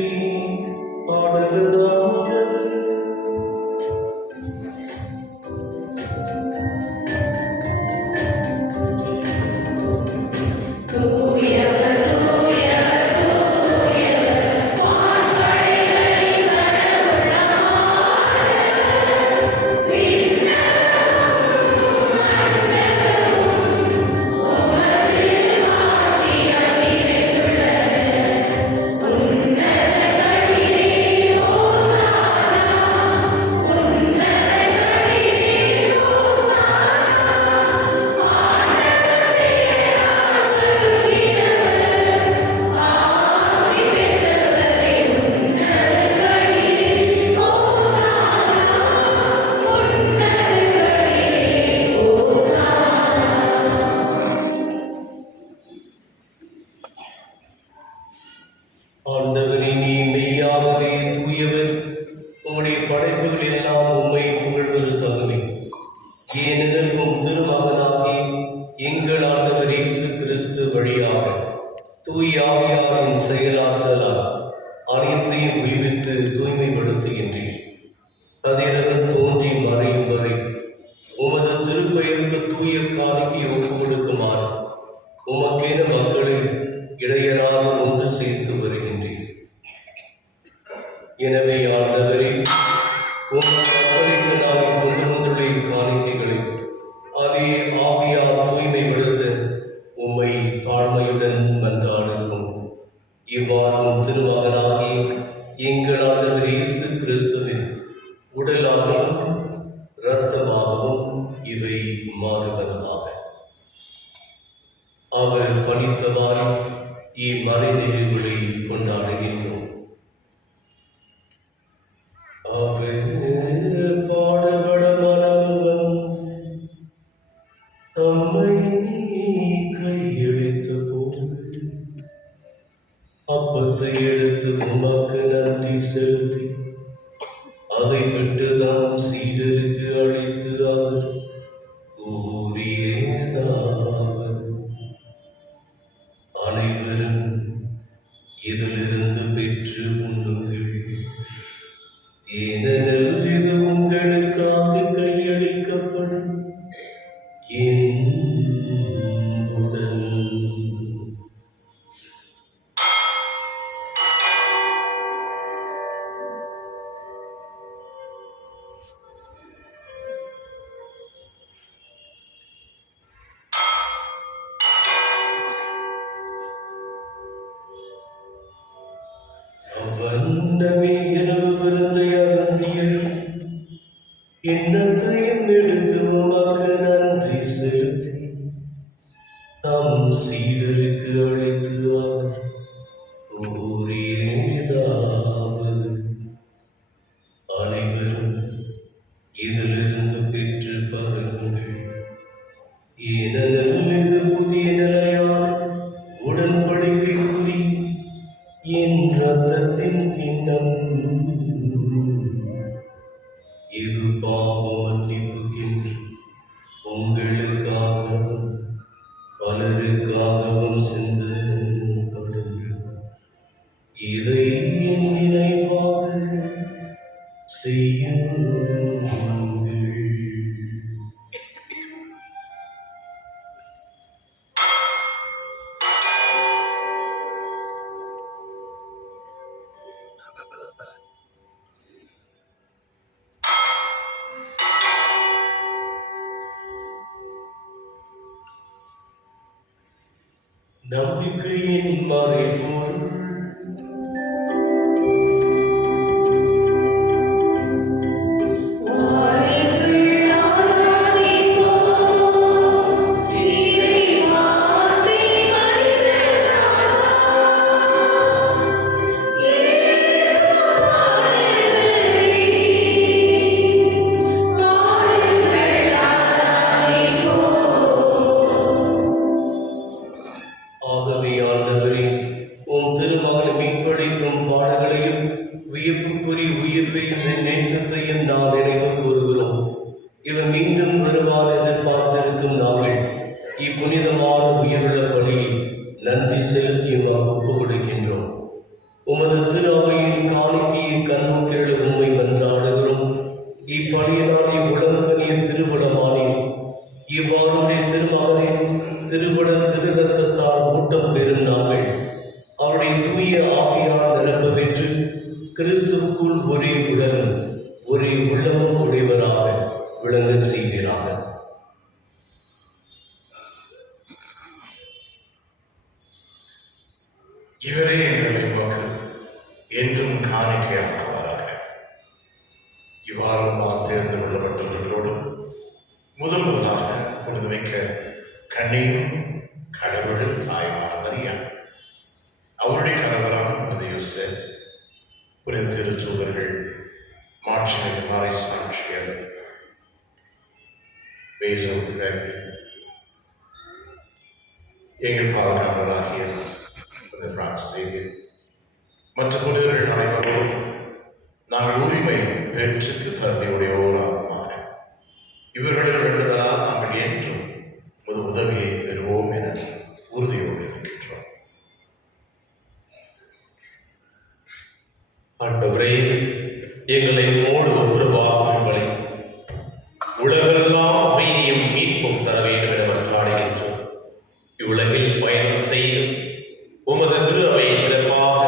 பாடுவதாவது. ஆண்டவரே, நீ மெய்யாகவே தூயவர். உம்முடைய படைப்புகளில் நாம் உம்மை புகழ்வது தகுதி. ஏனெனில் உம் திருமகனாகி எங்கள் ஆண்டவர் இயேசு கிறிஸ்து வழியாக தூய ஆவியாரின் செயலாற்றலால் அனைத்தையும் உய்வித்து தூய்மைப்படுத்துகின்றீர். கதிரவன் தோன்றி மறையும் வரை உமது திருப்பெயருக்கு தூய காணிக்கை ஒப்புக் கொடுக்குமாறு உமக்கென மக்களை இடையராக ஒன்று சேர்த்து வருகின்றீர். எனவே ஆண்டவரே, உம் மக்களுக்கு நாம் கொண்டு வந்துள்ள காணிக்கைகளை அதே ஆவியால் தூய்மைப்படுத்த உம்மை தாழ்மையுடன் மன்றாடுகிறோம். இவ்வாறு திருமகனாகி எங்கள் ஆண்டவர் இயேசு கிறிஸ்துவின் உடலாகவும் இரத்தமாகவும் இவை மாறுவதாக. அவர் பணித்தவாறு இம்மறை நிகழ்வுகளை கொண்டாடுகின்றோம். அவர் பாடுபட மனமும் தம்மை கையெழுத்த போது அப்பத்தை எடுத்து உமக்கு நன்றி செலுத்தி அதை பெற்றுதான் சீடருக்கு அழைத்து அவர் கூறியதாவது: அனைவரும் இதிலிருந்து பெற்று உண்ணுங்கள், ஏனெனில் இது உங்களுக்காக கையளிக்கப்படும் என் உடல். அவ்வண்ணமே இரவு விருந்தை அருந்தியல் எண்ணத்தையும் எடுத்து உமக்கு நன்றி செலுத்தி தம் சீடருக்கு அழைத்து அவர் கூறியதாவது: அனைவரும் இதிலிருந்து பெற்று பருகுங்கள், ஏனெனில் இது புதிய நிலையான உடன்படிக்கைக்குரிய என் இரத்தத்தின் கிண்ணம். இது பாவ மன்னிப்புக்கென்று உங்களுக்காகவும் பலருக்காகவும் சிந்தப்படுங்கள். இதை என் நினைவாக செய்யுங்கள். நம்பிக்கையின் மறைபொருள் வாருங்கள் ஆராதிப்போம் இறைவார்த்தை மனிதரானார் இயேசு நாதரே வாருங்கள் ஆராதிப்போம். ஆகவே ஆண்டவரே, உம் திருமகன் மீட்பளிக்கும் பாடங்களையும் வியப்புக்குரிய உயிர்ப்பையும் நேற்றத்தையும் நாம் நினைவு கூறுகிறோம். இவர் மீண்டும் வருவார் எதிர்பார்த்திருக்கும் நாங்கள் இப்புனிதமான உயிருள்ள பலியை நன்றி செலுத்தி உமக்கு ஒப்புக் கொடுக்கின்றோம். உமது திரு அவையின் காணிக்கையை கண்ணோக்கிட உண்மை மன்றாடுகிறோம். இப்பலியினாலே உளங்கனிய திருவிழமானீர். இவ்வாறுடைய திருமகனின் திருவிழ திருரத்தத்தால் ஊட்டம் பெறும் நாங்கள் அவருடைய தூய ஆவியால் நிரம்ப பெற்று கிறிஸ்துவுக்குள் ஒரே உடலும் ஒரே உள்ளமும் உடையவராக விளங்கச் செய்கிறார். இவரே எங்களை உமக்கு என்றும் காணிக்கையாக்குவாராக. இவ்வாறு நாம் தேர்ந்து கொள்ளப்பட்டவர்களோடும் முதலாக புனிதமிக்க கண்ணியும் கடவுளின் தாயுமான மரியா, அவருடைய கணவரான புனித யோசேப், புனித திருத்தூதர்கள், மாட்சிமிகு மாரை சாட்சியர் பேசும் எங்கள் பாதுகாவலராகிய புனித பிரான்சிஸ் சேவியர் மற்ற புனிதர்கள் அனைவரோடும் நாங்கள் உரிமை பெற்றுக்கு தந்தையுடையோராகுமாக இவர்களிடம் வேண்டுதலால் நாங்கள் என்றும் ஒரு உதவியை பெறுவோம் என உறுதியோடு இருக்கின்றோம். ஆண்டவரே, எங்களை உம்மோடு ஒப்புரவாக்கும்படி உலகெல்லாம் அமைதியும் மீட்பும் தர வேண்டும் என மன்றாடுகின்றோம். இவ்வுலகில் பயணம் செய்யும் உமது திரு அவை சிறப்பாக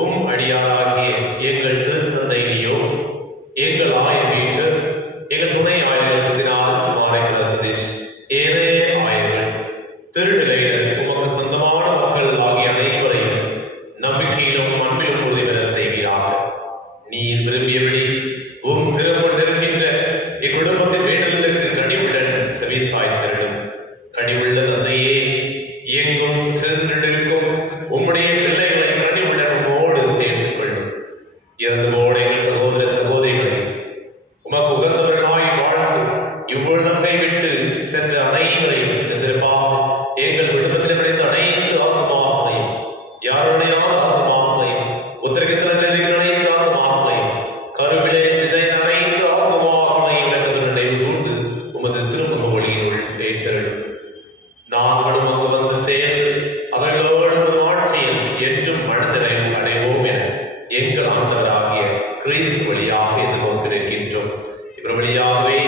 உம் அடியாராகிய எங்கள் திருத்தந்தை லியோ, எங்கள் ஆயர் பீட்டர், எங்கள் துணை ஆயர் சுசினால் குமார சதீஷ், ஏனைய ஆயர்கள், திருநிலையினர், உமக்கு சொந்தமான மக்கள் ஆகிய அனைவரையும் நம்பிக்கையிலும் அன்பிலும் உறுதி பெற செய்கிறார்கள். நீர் விரும்பியபடி உம் திருமுன் இருக்கின்ற இக்குடும்பத்தின் வேண்டுதலுக்கு கனிவுடன் செவி சாய்த்திருடும். கனிவுள்ள தந்தையே, எங்கும் சென்றிருக்கும் உம்முடைய பிள்ளைகளை கனிவுடன் உம்மோடு சேர்த்துக் கொள்ளும். இறந்து போன எங்கள் சகோதர சகோதரிகளை உமக்கு உகந்தவர்களாய் வாழ்ந்து இவ்வுலகை விட்டு சென்ற அனைவரையும் சிறப்பாக எங்கள் குடும்பத்தில் கிடைத்த அனைத்து ஆத்மாக்களையும், யாருடைய ஆத்மாக்களையும், உத்தரகிசன அனைத்து ஆத்மாக்களையும், கருவிலே சிதைந்த அனைத்து ஆத்மாக்களையும் என்பது நினைவு கூர்ந்து உமது திருமுக ஒளியினுள் ஏற்றலும். நாங்களும் அங்கு வந்து சேர்ந்து அவர்களோடு ஆட்சியில் என்றும் மனநிறைவு அடைவோம் என எங்கள் ஆண்டவராகிய கிறிஸ்து வழியாக எதிர்நோக்கியிருக்கின்றோம். இவர் வழியாகவே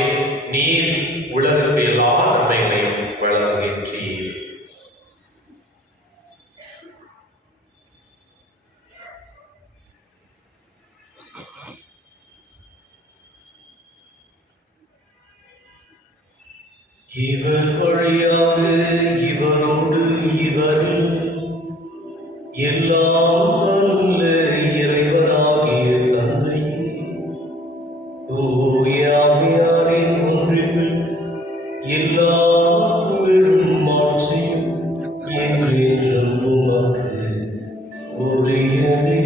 நீர் உலகுக்கு எல்லா நன்மைகளையும் வழங்குகின்றீர். இவர் வழியாக இவரோடு இவரில் எல்லாம் வல்ல இறைவனாகிய தந்தையே, தூய ஆவியாரின் ஒன்றிப்பில் எல்லா புகழும் மாட்சியும் என்றென்றும் உமக்கு உரியதே.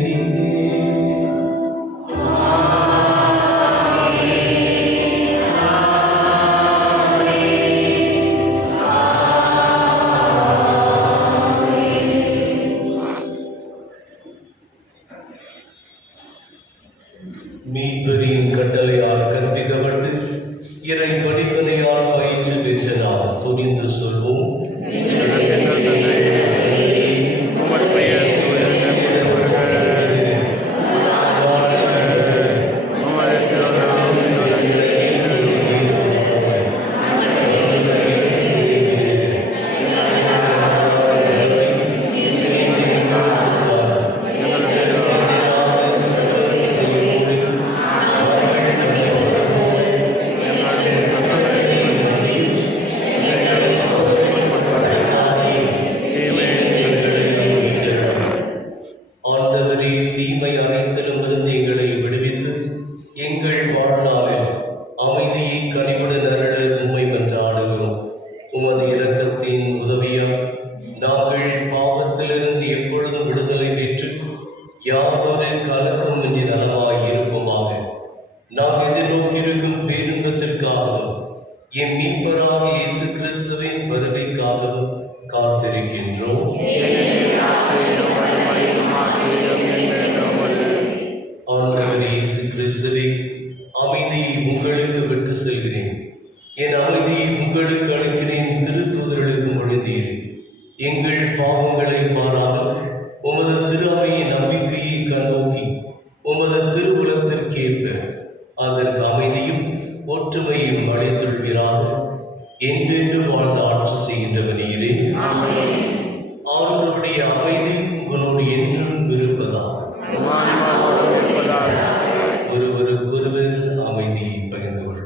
நாங்கள் பாவத்திலிருந்து எப்பொழுதும் விடுதலை பெற்று யாதொரு கலக்கமின்றி நலமாய் இருப்போமாக. நாம் எதிர்நோக்கியிருக்கும் பேரின்பத்திற்காகவும் என் மீட்பராக இயேசு கிறிஸ்துவின் வருகைக்காகவும் காத்திருக்கின்றோம். ஆண்டவர் இயேசு கிறிஸ்துவே, அமைதியை உங்களுக்கு விட்டு செல்கிறேன், என் அமைதியை உங்களுக்கு அளிக்கிறேன் திருத்தூதர்களுக்கு மொழிந்தீர். எங்கள் பாவங்களை பாராமல் உமது திரு அவையின் நம்பிக்கையை கண்ணோக்கி உமது திருவுலத்திற்கேற்ப அதற்கு அமைதியும் ஒற்றுமையும் அளித்துள்கிறார்கள். என்றென்று வாழ்ந்து ஆட்சி செய்கின்றவர் நீரே. ஆண்டவருடைய அமைதி உங்களோடு என்றும் இருப்பதாக. ஒருவருக்கொருவர் அமைதியை பகிர்ந்து கொள்வோம்.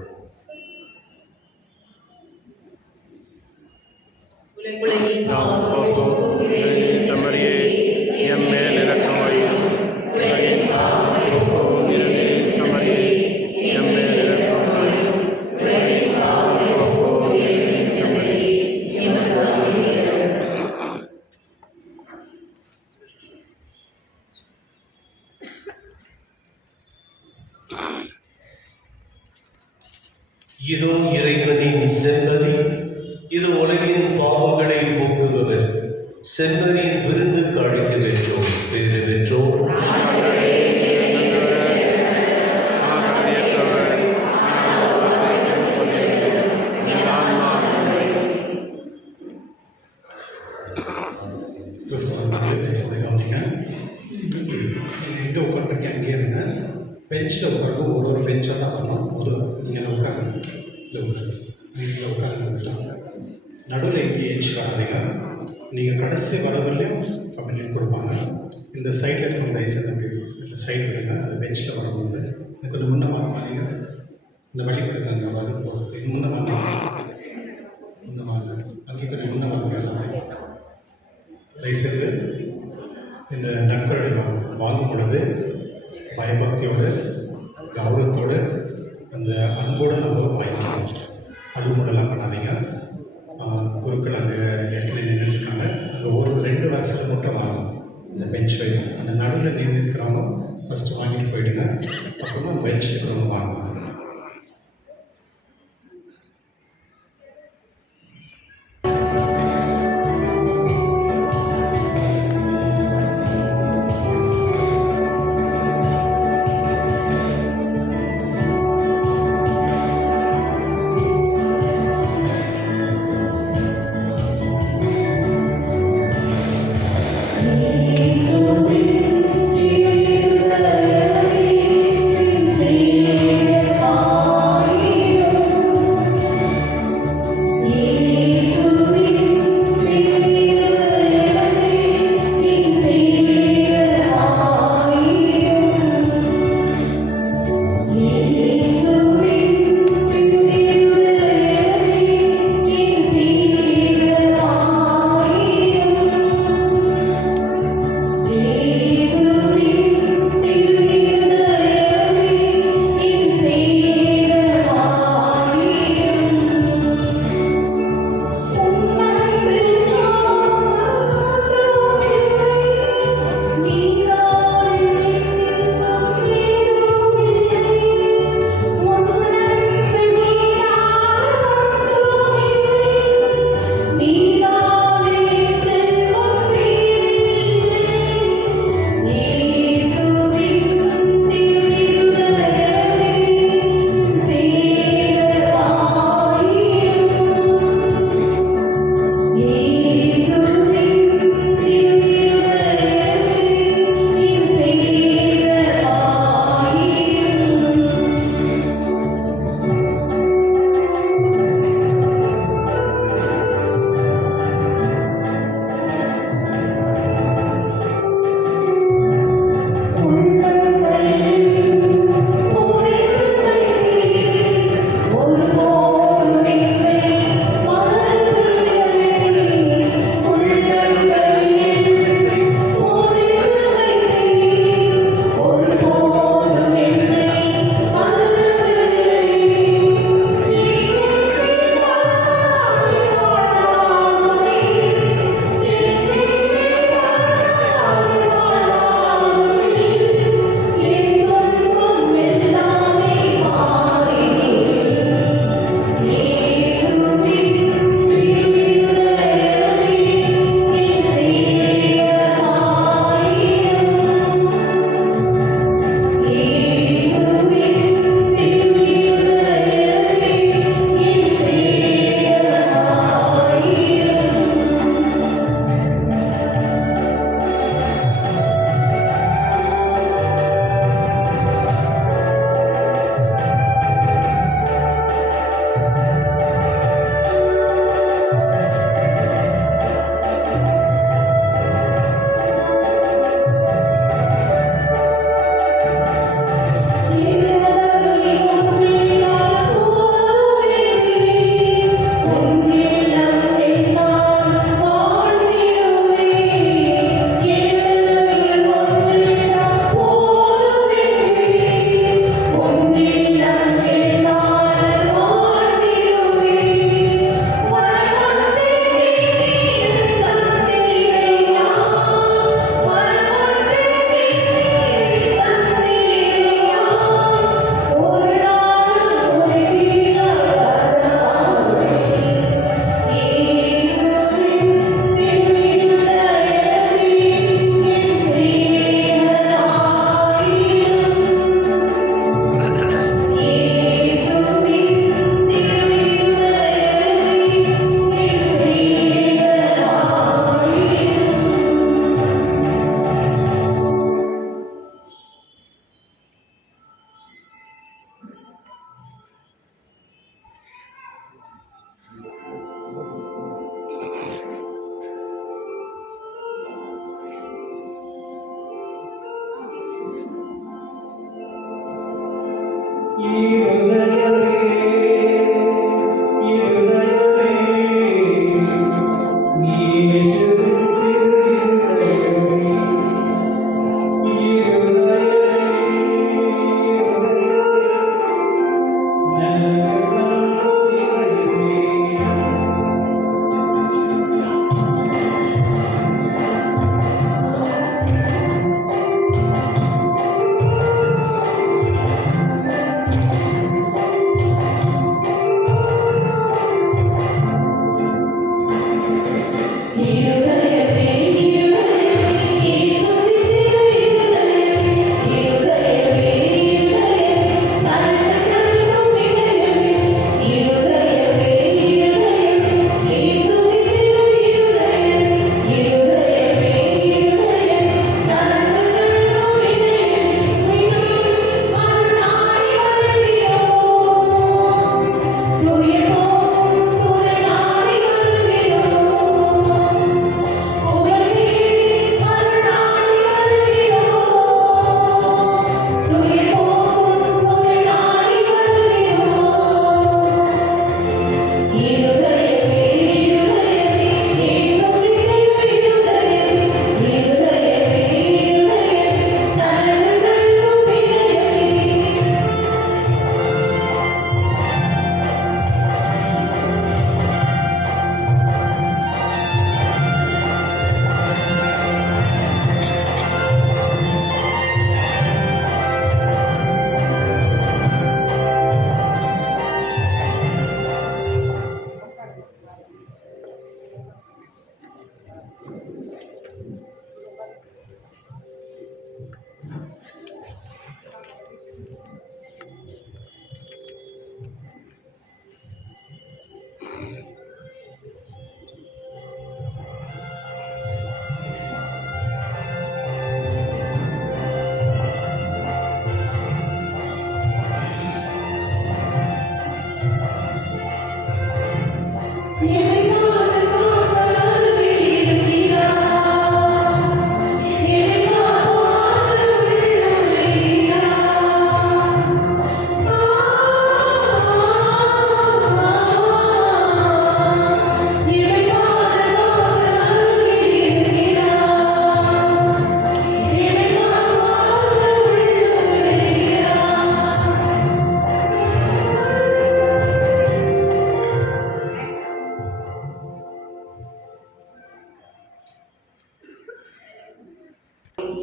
உலகின் பாவங்கள் போக்கும் இறைவனே, எம்மேல் இரக்கமாயிரும். உலகின் பாவங்கள் போக்கும் இறைவனே, எம்மேல் இரக்கமாயிரும். உலகின் பாவங்கள் போக்கும் இறைவனே, எமக்கு அருள் புரியும். இதோ இறைவனின் செம்மறி, இது உலகின் பாவங்களை போக்குபவர். செம்மறியின் விருந்துக்கு அழைக்க பெற்றோர், பேறு பெற்றோர். எங்கே உட்காந்துருக்கீங்க அங்கேயே இருங்க. பெஞ்சில் உட்காந்து ஒரு பெஞ்சாக தான் பண்ணோம். நீங்கள் உட்காருங்க, இல்லை உட்காருங்க, நீங்கள் உட்காருங்க. நடுவில் எங்கேயும் ஏஞ்சி வராதீங்க. நீங்கள் கடைசி வரவில்லையும் அப்படின்னு கொடுப்பாங்க. இந்த சைடில் இருக்கிற லைசன்ஸ் அப்படி இந்த சைடு விடுங்க. அந்த பெஞ்சில் வரும்போது கொஞ்சம் முன்னே வாங்க. இந்த வழி கொடுங்க. அங்கே வரும் போகிறது முன்னே வாங்க, முன்னே வாங்க. அங்கே கொஞ்சம் முன்னே வாங்க. எல்லாமே லைசன்ஸு இந்த நற்கருணை வாங்கும் பொழுது பயபக்தியோடு கௌரவத்தோடு அந்த அன்போடு நம்ம வாங்கிக்கணும். அழுமுடெல்லாம் பண்ணாதீங்க. குருக்கள் அங்கே ஏற்கனவே நின்றுருக்காங்க. அந்த ஒரு 2 வருஷத்துக்கு மட்டும் வாங்கும். இந்த பெஞ்ச் வைஸ் அந்த நடுவில் நின்று இருக்கிறவங்க ஃபஸ்ட்டு வாங்கிட்டு போயிடுங்க. அப்புறமா பெஞ்ச் இருக்கிறவங்க வாங்குவாங்க. See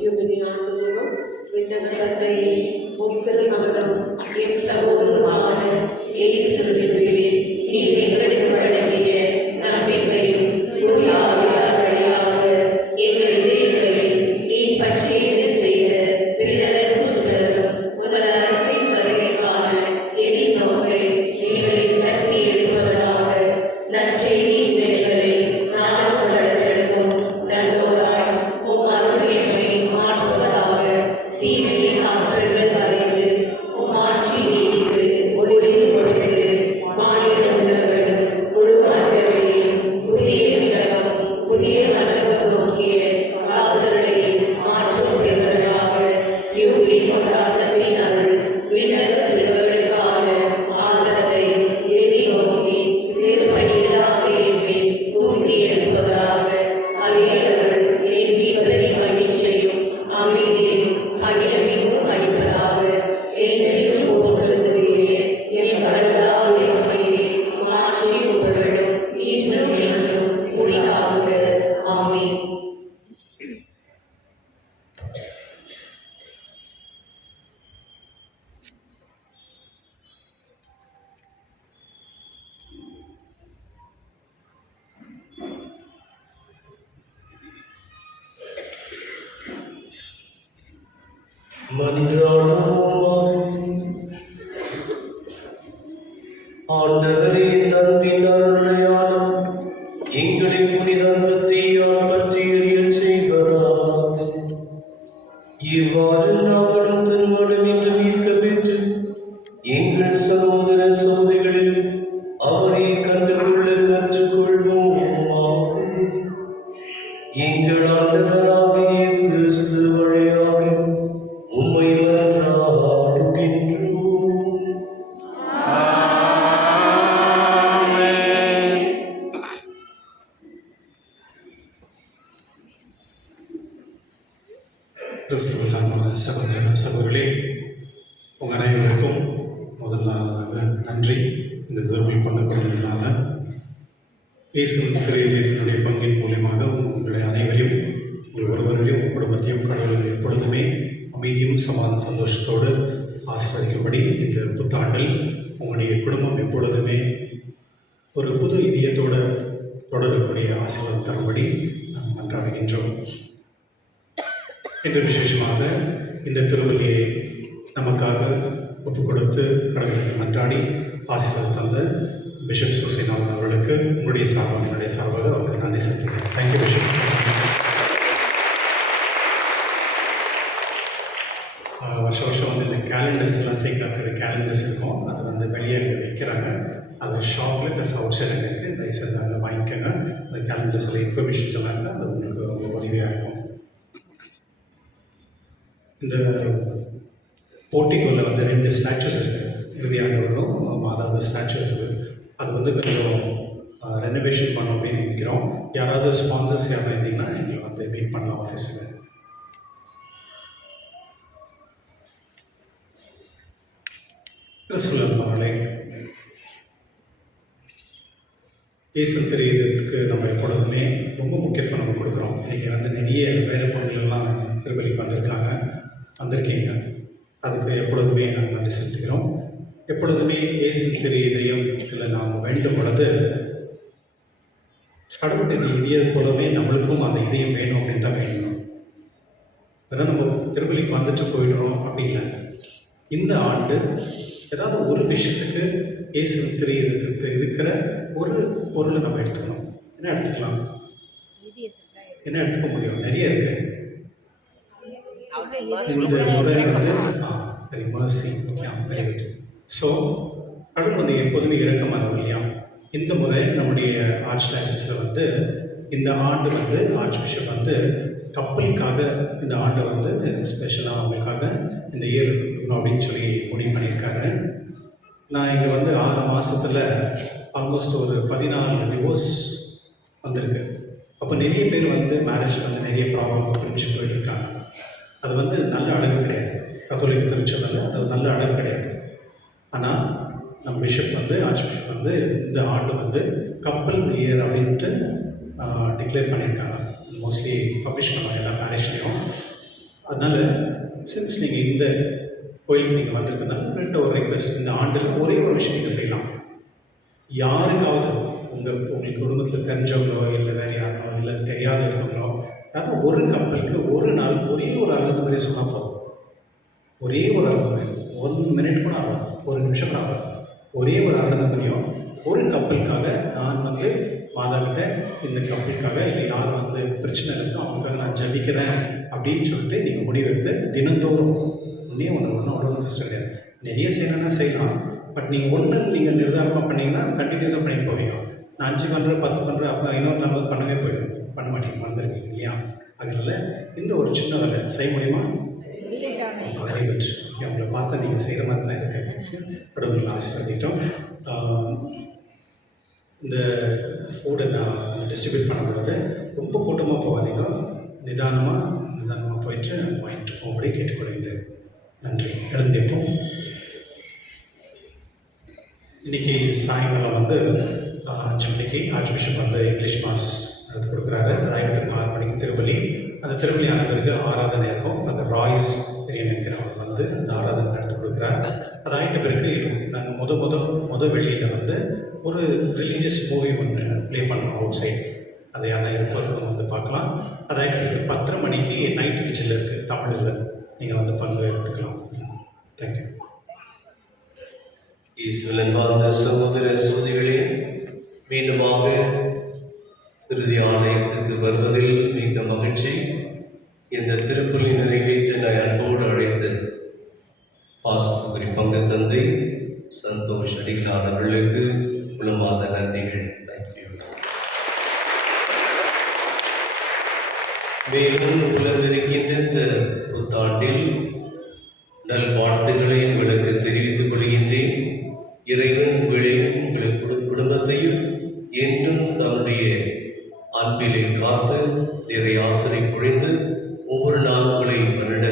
யுபிலி ஆண்டு ஜெபம். விண்ணக தந்தையே, உம் திருமகனும் எம் சகோதரருமான இயேசு கிறிஸ்துவே, நீர் எங்களுக்கு வழங்கிய நம்பிக்கையும் தூய ஆவியார் வழியாக எங்கள் இதயங்களில் நீர் பற்றியது செய்த பிறருக்கு சுடரும் முதல் அரசின் வருகைக்கான எதிர்நோக்கை எங்களில் தட்டி எழுப்பதாக நற்செய்தி நிலைகளை நானும் வளர்களுக்கும் நல்லோராய் உம் அருளியமை மாற்றுவதாக தீமையின் ஆற்றல்கள் அறிந்து உம் ஆட்சி நீடித்து ஒளிரும் பொருட்டு மாநில உணர்வுகளும் முழு அண்டவையும் புதிய உலகமும் புதிய மனகம் நோக்கிய காதல்களையும் மாற்றம் பெறுவதாக யூபி கொண்டாட்டத்தின் அருள் விண்ணக செல்வர்களுக்கான ஆதரத்தை எதிர்நோக்கி திருப்பணிகளாக எம்மை தூக்கி எடுப்பதாக அலையவர்கள் என் மீட்பரின் மகிழ்ச்சியையும் அமைதியையும் அகிலமிகவும் அளிப்பதாக என்றென்றும் போற்றுகிறேன். என் கடவுளாகிய உம்மையே ஆட்சியும் புகழும் இன்றும் என்றும் உரித்தாக. ஆமென். ஆண்டவரே, தன்பின் அருளையாலும் எங்களை புனிதம் பற்றியால் பற்றி எறியச் செய்வராக. இவ்வாறு நாங்களும் திருமணம் என்று ஈர்க்க பெற்று எங்கள் சகோதர சகோதரிகளில் அவரை கண்டுகொள்ள கற்றுக்கொள்வோம். எங்கள் ஆண்டவராகிய கிறிஸ்து வழியாக உம்மை மன்றாடுகின்றோம். கிறிஸ்துவ சகோதர சகோதரிகளே, உங்கள் அனைவருக்கும் முதல்ல நன்றி. இந்த திருவிழா பங்கு கொண்டதுனால இயேசு கிறிஸ்துவினுடைய பங்கின் மூலியமாக உங்களுடைய அனைவரையும், உங்கள் ஒருவரையும், உங்கள் குடும்பத்தையும் கடவுள் எப்பொழுதுமே அமைதியும் சமாதான சந்தோஷத்தோடு ஆசீர்வதிக்கும்படி இந்த புத்தாண்டில் உங்களுடைய குடும்பம் எப்பொழுதுமே ஒரு புது இதயத்தோடு தொடரக்கூடிய ஆசீர்வாதம் தரும்படி நாம் மன்றாடுகின்றோம். இன்று விசேஷமாக இந்த திருவள்ளியை நமக்காக ஒப்புக் கொடுத்து கடவுளத்தில் மன்றாடி ஆசீர்வாதம் தந்த பிஷப் சுசேனாவன் அவர்களுக்கு உங்களுடைய சார்பாக, என்னுடைய சார்பாக அவருக்கு நன்றி செலுத்துகிறேன். Thank you bishop. வருஷம் வந்து இந்த கேலண்டர்ஸ் எல்லாம் சேர்க்கிற கேலண்டர்ஸ் இருக்கும், அது வந்து வெளியே வைக்கிறாங்க. அது ஷாப்பில் ப்ளஸ் அவுட் சைடில் இருக்குது. தயவுசெய்து அதை வாங்கிக்கோங்க. அந்த கேலண்டர்ஸில் இன்ஃபர்மேஷன்ஸ் எல்லாம் இருக்குது, அது உங்களுக்கு ரொம்ப உதவியாக இருக்கும். இந்த போர்ட்டிகோவில் வந்து 2 ஸ்டாச்சுஸ் இருக்குது. இறுதியாக வரும் அதாவது ஸ்டாச்சுஸ் அது வந்து கொஞ்சம் ரெனோவேஷன் பண்ணோம் அப்படின்னு நினைக்கிறோம். யாராவது ஸ்பான்சர்ஸ் யாராவது இருந்தீங்கன்னா எங்களை வந்து மீட் பண்ணலாம் ஆஃபீஸில். கிறிஸ்துவர்களே, இயேசு தெரியறதுக்கு நம்ம எப்பொழுதுமே ரொம்ப முக்கியத்துவம் நம்ம கொடுக்குறோம். இன்றைக்கி வந்து நிறைய வேறு பங்குகள்லாம் திருப்பலிக்கு வந்திருக்கீங்க. அதுக்கு எப்பொழுதுமே நாங்கள் நன்றி செலுத்துகிறோம். எப்பொழுதுமே இயேசு இதயம் இதில் நாம் வேண்டும் பொழுது கடவுளுடைய இதயம் போலவே நம்மளுக்கும் அந்த இதயம் வேணும் அப்படின்னு தான் வேணும். அதனால் நம்ம திருப்பலிக்கு வந்துட்டு போயிடுறோம் அப்படி இல்லை. இந்த ஆண்டு ஏதாவது ஒரு விஷயத்துக்கு இயேசு தெரியறதுக்கு இருக்கிற ஒரு பொருளை நம்ம எடுத்துக்கணும். என்ன எடுத்துக்கலாம்? என்ன எடுத்துக்க முடியும்? நிறைய இருக்கு. இந்த முறை வந்து சரி, மர்சி. Very good. ஸோ கடவுள் வந்து எப்போதுமே இரக்கமானவர் இல்லையா? இந்த முறை நம்முடைய ஆர்ச் டயசிஸில் வந்து இந்த ஆண்டு வந்து ஆர்ச் பிஷப் வந்து கப்பலுக்காக இந்த ஆண்டை வந்து ஸ்பெஷலாக அவங்களுக்காக இந்த இயர் அப்படின்னு சொல்லி முடிவு பண்ணியிருக்காரு. நான் இங்கே வந்து 6 மாதத்தில் ஆல்மோஸ்ட் ஒரு 14 டிவோர்ஸ் வந்திருக்கு. அப்போ நிறைய பேர் வந்து மேரேஜ் வந்து நிறைய ப்ராப்ளம் பிரிஞ்சு போயிட்டுருக்காங்க. அது வந்து நல்ல அழகு கிடையாது. கத்தோலிக்க திருச்சபையில் அது நல்ல அழகு கிடையாது. ஆனால் நம்ம பிஷப் வந்து ஆர்ச் பிஷப் வந்து இந்த ஆண்டு வந்து கப்பல் இயர் அப்படின்ட்டு டிக்ளேர் பண்ணியிருக்காங்க. மோஸ்ட்லி பப்ளிஷ் பண்ணுவாங்க எல்லா பேரிஷ்லேயும். அதனால் சின்ஸ் நீங்கள் இந்த கோயிலுக்கு நீங்கள் வந்திருக்கிறதால உங்கள்கிட்ட ஒரு ரிக்வெஸ்ட், இந்த ஆண்டில் ஒரே ஒரு விஷயம் நீங்கள் செய்யலாம். யாருக்காவது உங்களுக்கு குடும்பத்தில் தெரிஞ்சவங்களோ இல்லை வேறு யாரோ இல்லை தெரியாத இருக்கவங்களோ யாரும் ஒரு கப்பலுக்கு ஒரு நாள் ஒரே ஒரு அறுபது முறை சொன்னால் போதும். ஒரே ஒரு 1 மினிட் கூட ஆகாது, 1 நிமிஷம் கூட ஆகாது. ஒரே ஒரு அறுபது ஒரு கப்பலுக்காக நான் வந்து மாதாக்கிட்ட இந்த கப்பலுக்காக இல்லை யார் வந்து பிரச்சனை இருக்கோ அவங்களுக்காக நான் ஜபிக்கிறேன் அப்படின்னு சொல்லிட்டு நீங்கள் முடிவெடுத்து தினந்தோறும் ஒன்றும் கஷ்டம் கிடையாது. நிறைய செய்யணும்னா செய்யலாம். பட் நீங்கள் நிர்தாரணமாக பண்ணிங்கன்னா கண்டினியூஸாக பண்ணிட்டு போவீங்க. நான் 5 பண்ணுறேன் 10 பண்ணுறேன் அப்போ இன்னொரு நம்பர் பண்ணவே பண்ண மாட்டேங்க, வந்துருக்கீங்க இல்லையா? அதனால் இந்த ஒரு சின்ன வேலை செய்ய முடியுமா? Very good. அவங்கள பார்த்தா நீங்கள் செய்கிற மாதிரி தான் இருக்கு. கடவுள் ஆசீர்வதிக்கிட்டோம். இந்த ஃபுட்டை நான் டிஸ்ட்ரிபியூட் பண்ணும்போது ரொம்ப கூட்டமாக போகாதீங்க, நிதானமாக போயிட்டு வாங்கிட்டு போகும்படி கேட்டுக்கொள்கிறேன். நன்றி. எழுந்திருப்போம். இன்றைக்கி சாயங்காலம் வந்து 5 மணிக்கு ஆர்ச் பிஷப் வந்து இங்கிலீஷ் மாஸ் நடத்தி கொடுக்குறாரு. 6 மணிக்கு திருப்பலி. அந்த திருப்பலி ஆனவருக்கு ஆராதனை இருக்கும். அந்த ராய்ஸ் பெரியன் என்கிறவர் வந்து அந்த ஆராதனை நடத்தி கொடுக்குறார். அது ஆகிட்ட பிறகு நாங்கள் முத வெள்ளியில் வந்து ஒரு ரிலீஜியஸ் மூவி ஒன்று ப்ளே பண்ணோம் அவுட் சைட். அதை யாரும் இருப்பவர்கள் வந்து பார்க்கலாம். அதாகிட்டு 10:30 மணிக்கு நைட் விஜில் இருக்குது தமிழில். நீங்கள் வந்து பங்கு எடுத்துக்கலாம். தேங்க்யூ. ஈஸ்வரன் சகோதர சகோதரிகளே, மீண்டுமாக இறுதி ஆலயத்துக்கு வருவதில் மிக மகிழ்ச்சி. இந்த திருப்பலி நிறைவேற்ற நான் அன்போடு அழைத்து பாஸ்புரி பங்கு தந்தை சந்தோஷ் அடிகளானவர்களுக்கு உளமாத நன்றிகள். தேங்க்யூ. மேலும் உலகிருக்கின்ற இந்த புத்தாண்டில் நல்வாழ்த்துக்களை உங்களுக்கு தெரிவித்துக் கொள்கின்றேன். இறைவன் உங்களையும் உங்கள் குடும்பத்தையும் என்றும் தன்னுடைய அன்பிலே காத்து நிறைய ஆசிரியை பொழிந்து ஒவ்வொரு நாள் உங்களை வருட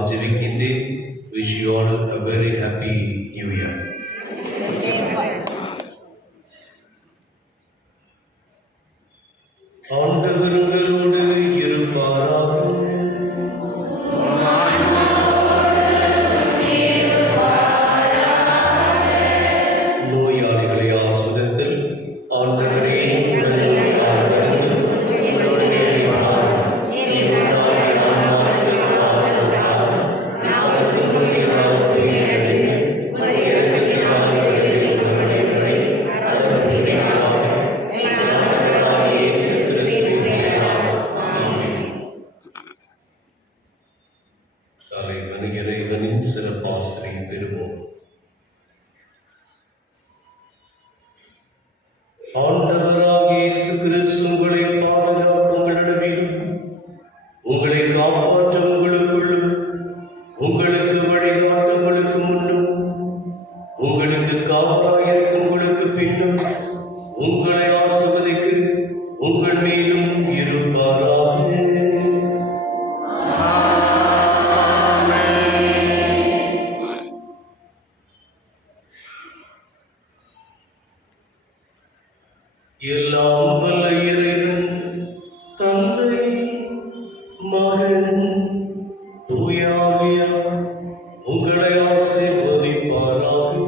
நான் ஜெபிக்கின்றேன். Wish you all a very happy new year. ஆண்டவர் உங்களோடு இருப்பாராக. நோயாளிகளை ஆஸ்வதித்தல். ஆண்டவரே உடலை ஆதரவு. தலைவன் இறைவனின் சிறப்பாசிரை பெறுவோம். ஆண்டவராகிய இயேசு கிறிஸ்து உங்களை பாதுகாக்கும் உங்களிடமிலும் உங்களை காப்பாற்றும் உங்களுக்குள்ளும் உங்களுக்கு வழிகாட்டும் உங்களுக்கு முன்னும் உங்களுக்கு காப்பாயிருக்கும் உங்களுக்கு பின்னும் உங்களை ஆசீர்வதிக்கு உங்கள் மேலும் இருப்பாராக. எல்லாம் வல்ல இறைவன் தந்தை மகன் தூய ஆவியார் உங்களை ஆசீர்வதிப்பாராக.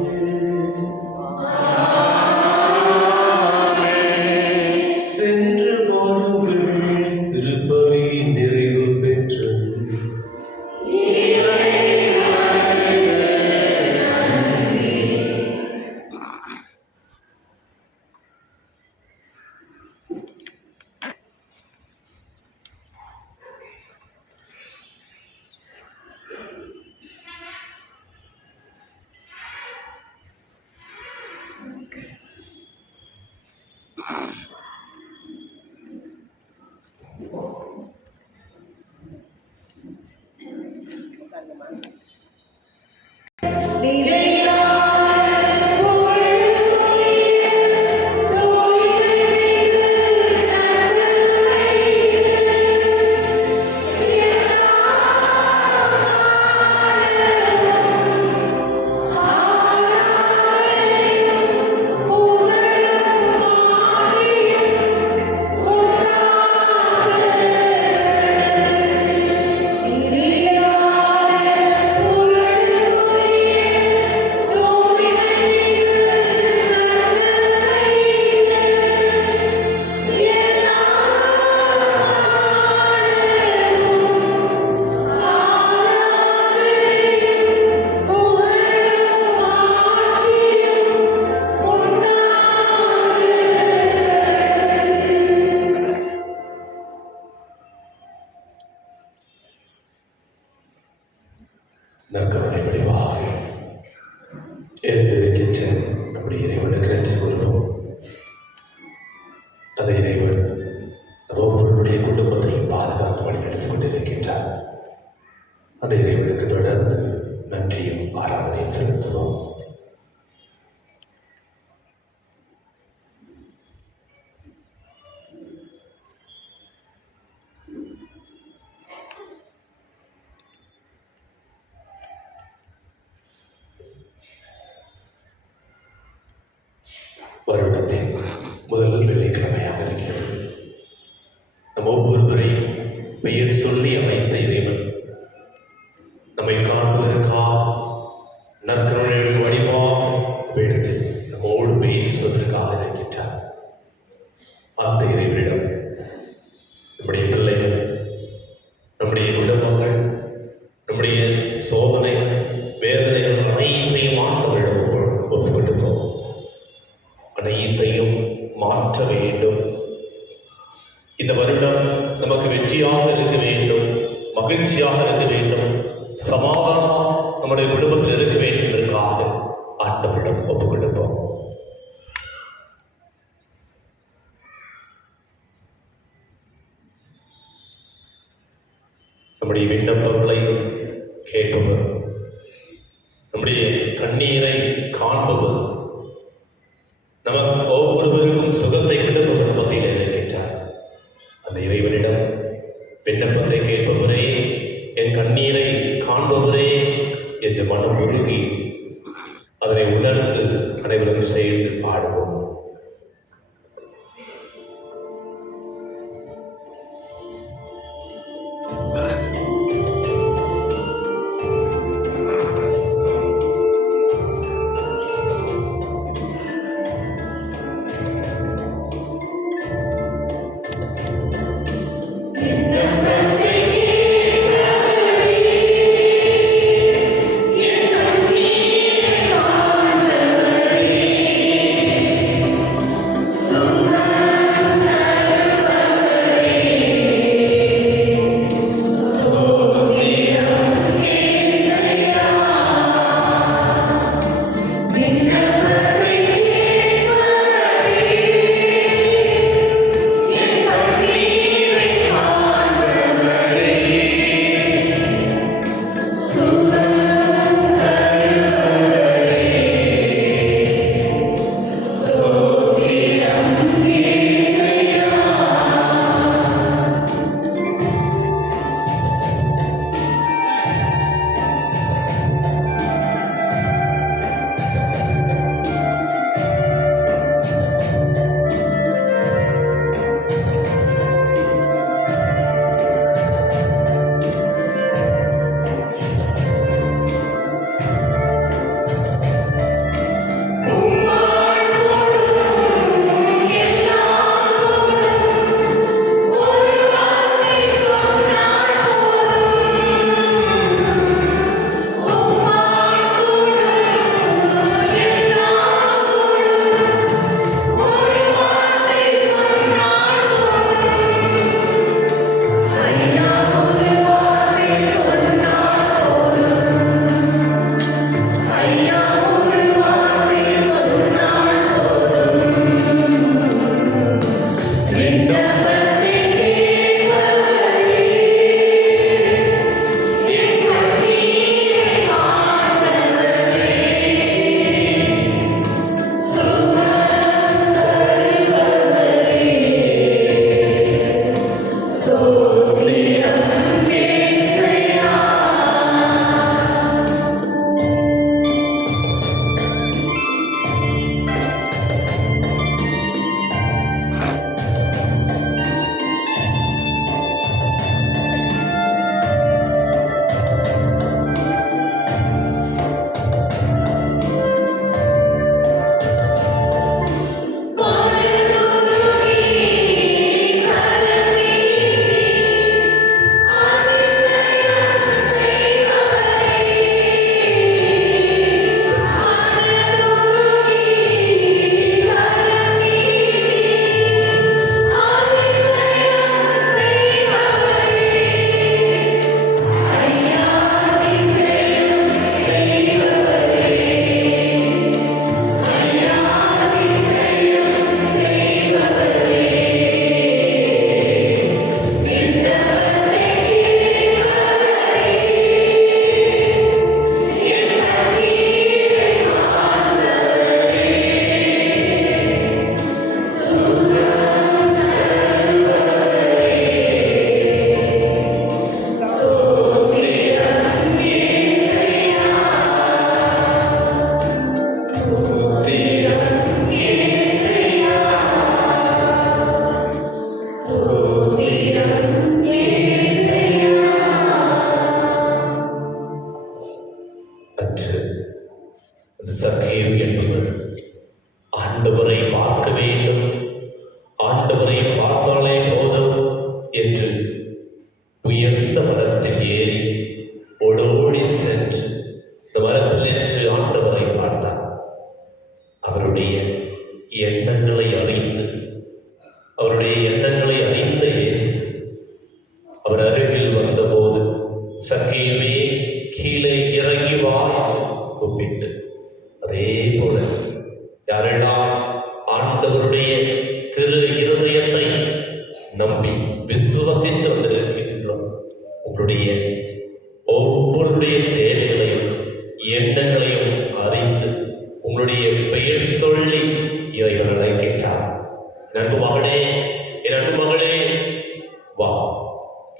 சென்று வாருங்கள், திருப்பலி நிறைவு பெற்றது. நற்கருணை வடிவாக எழுந்திருக்கின்ற நம்முடைய இறைவனுக்கு நன்றி கூறுவோம். அந்த இறைவன் ஒவ்வொருடைய குடும்பத்தையும் பாதுகாத்து வழிநடத்திக் கொண்டிருக்கின்றார். அந்த இறைவனுக்கு தொடர்ந்து நன்றியும் ஆராதனையும் செலுத்துவோம். வருடத்தின் முதல் வெள்ளிக்கிழமையாக இருக்கிறது. நம் ஒவ்வொருவரையும் பெயர் சொல்லி அமைத்த இறைவன் நம்மை காண்பதற்காக நற்கருணை வடிவாக வேடத்தில் நம்மோடு பேசுவதற்காக இருக்கின்றார். அந்த இறைவனிடம் நம்முடைய பிள்ளைகள், நம்முடைய குடும்பங்கள், நம்முடைய சோதனைகள், வேதனைகள் அனைத்தையும் ஆண்டவரிடம் ஒப்புக்கொடுப்போம். அனைத்தையும் மாற்ற வேண்டும். இந்த வருடம் நமக்கு வெற்றியாக இருக்க வேண்டும், மகிழ்ச்சியாக இருக்க வேண்டும், சமாதானம் நம்முடைய குடும்பத்தில் இருக்க வேண்டும் என்பதற்காக ஆண்டவரிடம் ஒப்புக் கொடுப்போம். நம்முடைய விண்ணப்பங்களை கேட்பவர், நம்முடைய கண்ணீரை காண்பவர், நமக்கு ஒவ்வொருவருக்கும் சுகத்தை கொடுப்பவர் மத்தியில் இருக்கின்றார். அந்த இறைவனிடம் விண்ணப்பத்தை கேட்பவரே, என் கண்ணீரை காண காண்பவரே என்று மனம் உருகி அதனை உணர்ந்து அனைவரும் சேர்ந்து பாடுவோம்.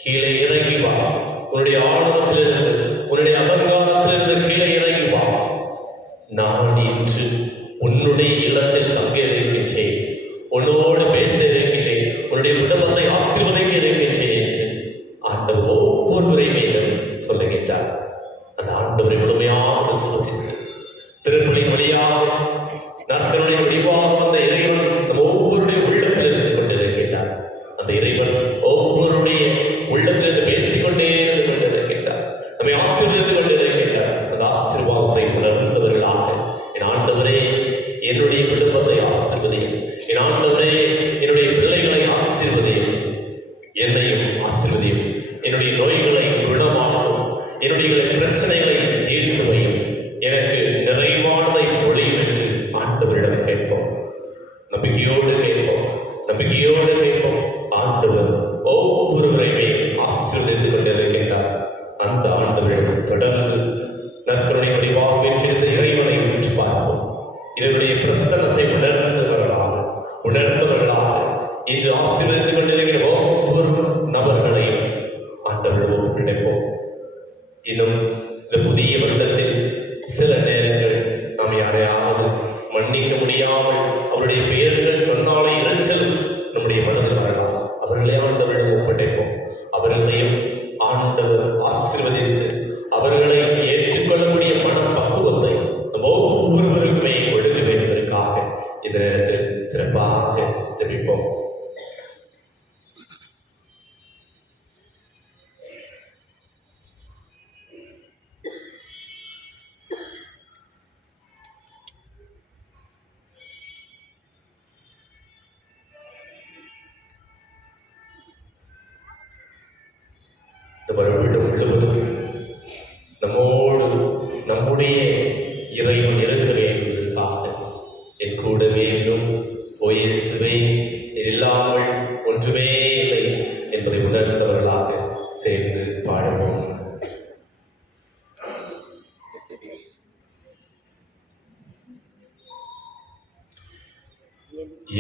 கீழே இறங்கி வா. உன்னுடைய ஆணவத்திலிருந்து, உன்னுடைய குடும்பத்தை ஆசீர்வதிக்க இருக்கின்றேன் என்று ஆண்டவர் ஒவ்வொருவரையும் மீண்டும் சொல்லுகின்றார். அந்த ஆண்டவரை முழுமையாக விசுவசித்து திருப்பலியின் வழியாக நற்கருணை வடிவாக வந்த இறைவன் நம் ஒவ்வொருடைய உள்ளத்தில் இருந்து கொண்டிருக்கின்றார். அந்த இறைவன் ஒவ்வொருடைய உள்ளத்திலிருந்து பேசிக்கொண்டே இருந்து கொண்டிருக்கின்றார். நம்மை ஆசீர்வதித்துக் கொண்டிருக்கின்றார். அந்த ஆசீர்வாதத்தை உணர்ந்தவர்களாக என் ஆண்டவரே என்னுடைய குடும்பத்தை ஆசீர்வதியும், என் ஆண்டவரே என்னுடைய பிள்ளைகளை ஆசீர்வதியும், என்னையும் ஆசீர்வதியும், என்னுடைய நோய்களை குணமாகவும் என்னுடைய பிரச்சனைகளை தீர்த்து வையும், எனக்கு நிறைவானதை பொழியும் என்று ஆண்டவரிடம் கேட்போம். நம்பிக்கையோடு கேட்போம், நம்பிக்கையோடு கேட்போம். ஆண்டவர் ஒவ்வொருவரையுமே ஆசீர்வதித்துக் கொண்டிருக்கின்றார். அந்த ஆண்டவரிடம் தொடர்ந்து நற்கருணை வடிவாக வெற்றிருந்த இறைவனை உற்று பார்ப்போம். இதனுடைய பிரசன்னத்தை உணர்ந்தவர்களாக இன்று ஆசீர்வதித்துக் கொண்டிருக்கிற ஒவ்வொரு நபர்களையும் ஆண்டவரிடம் ஒப்படைப்போம். இன்னும் இந்த புதிய வருடத்தில் சில நேரங்கள் நாம் யாரையாவது மன்னிக்க முடியாமல் அவருடைய பெயர்கள் சொன்னாலே இறைச்சல் நம்முடைய மனதில் வரலாம். அவர்களே ஆண்டவரிடம் ஒப்படைப்போம். அவர்களையும் ஆண்டவர் ஆசீர்வதித்து அவர்களை ஏற்றுக்கொள்ளக்கூடிய மனப்பக்குவத்தை ஒவ்வொருவருக்குமே கொடுக்க வேண்டுவதற்காக இந்த நேரத்தில் சிறப்பாக ஜெபிப்போம். இந்த வருடம் முழுவதும் நம்மோடு நம்முடைய இறைவன் இருக்க வேண்டுவதற்காக என் கூடவே இயேசுவே நீர் இல்லாமல் ஒன்றுமே இல்லை என்பதை உணர்ந்தவர்களாக சேர்ந்து பாடுவோம்.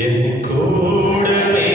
என் கூடவே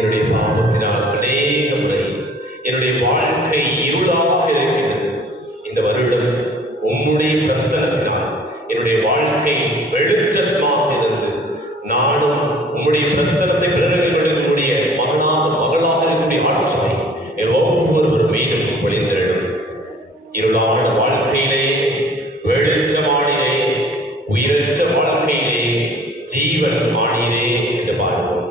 என்னுடைய பாவத்தினால் அநேக முறை என்னுடைய வாழ்க்கை இருளாக இருக்கின்றது. இந்த வருடம் உம்முடைய பிரசன்னத்தினால் என்னுடைய வாழ்க்கை வெளிச்சமாக இருந்து நானும் உம்முடைய பிரசன்னத்தை பிறருக்கு கொடுக்கக்கூடிய மகளாக இருக்கக்கூடிய ஆற்றலை ஒவ்வொருவர் மீதும் பொழிந்திடும். இருளான வாழ்க்கையிலே வெளிச்சமானிலே உயிரற்ற வாழ்க்கையிலே ஜீவன் மானிலே என்று பாடுவோம்.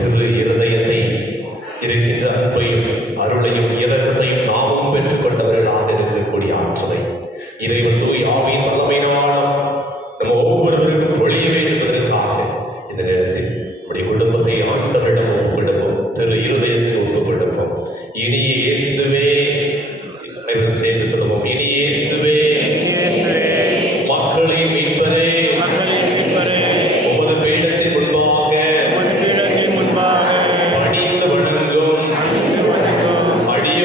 திரு இருதயத்தை இருக்கின்ற அன்பையும் அருளையும் இரக்கத்தையும் நாமும் பெற்றுக்கொண்டவர்களாக இருக்கக்கூடிய ஆற்றலை இறைவன் தூய் ஆவியின் வல்லமையினாலும் நம்ம ஒவ்வொருவருக்கும் பொழிய வேண்டும் என்பதற்காக இந்த நேரத்தில் நம்முடைய குடும்பத்தை ஆண்டவரிடம் ஒப்புக் கொடுப்போம், திரு இருதயத்தில் ஒப்புக் கொடுப்போம். இனிய இயேசுவே, அனைவரும் சேர்ந்து சொல்லுவோம். இனி இயேசுவே, மக்களின் மீட்பரே, உமது பீடத்தின் முன்பாக பணிந்து வணங்கும் அடியேன்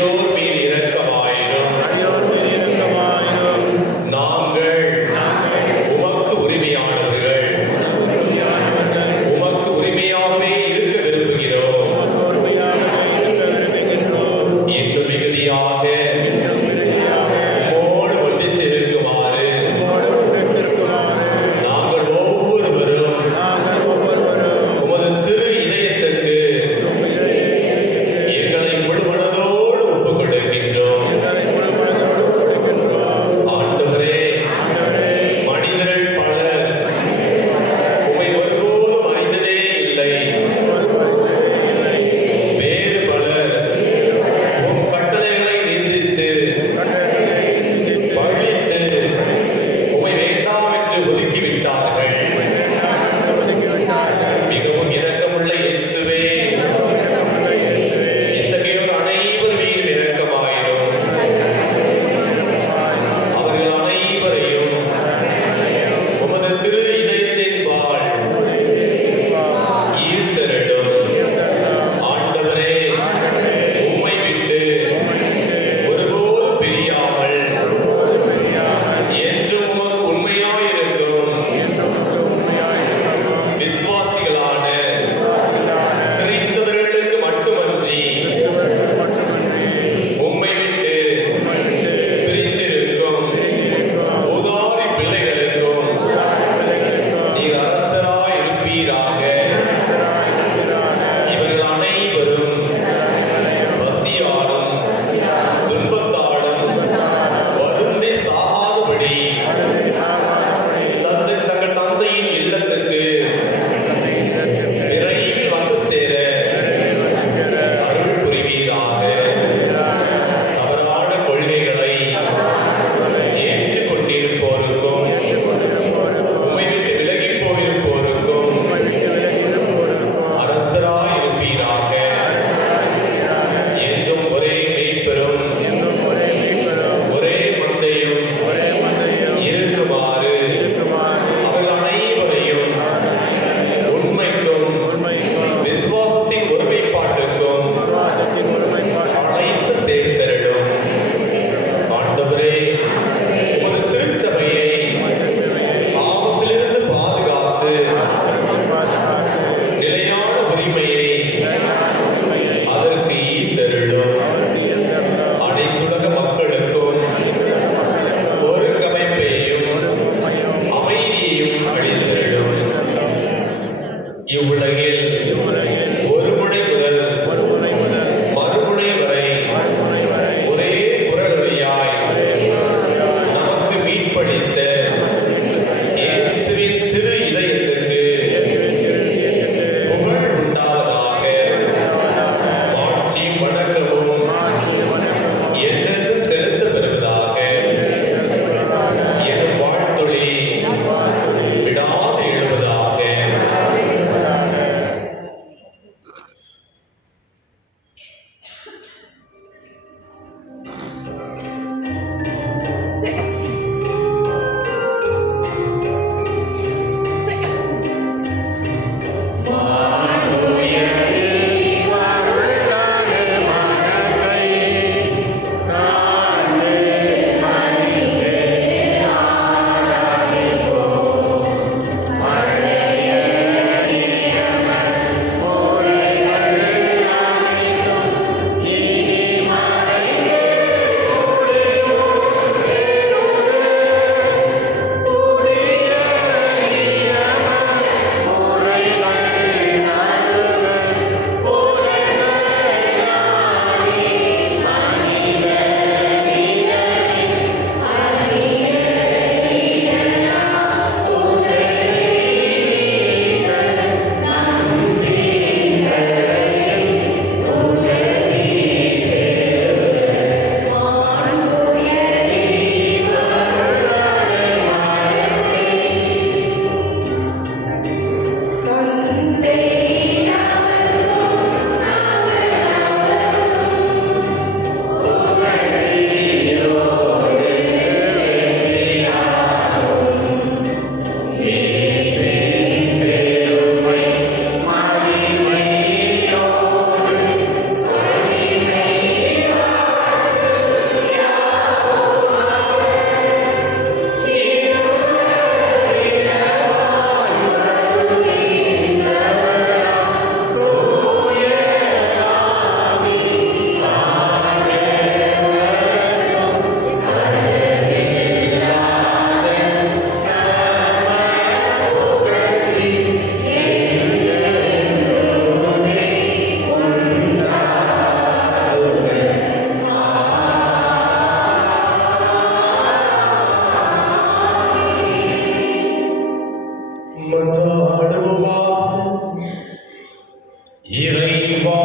நிறைவா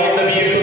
இந்த வீட்டை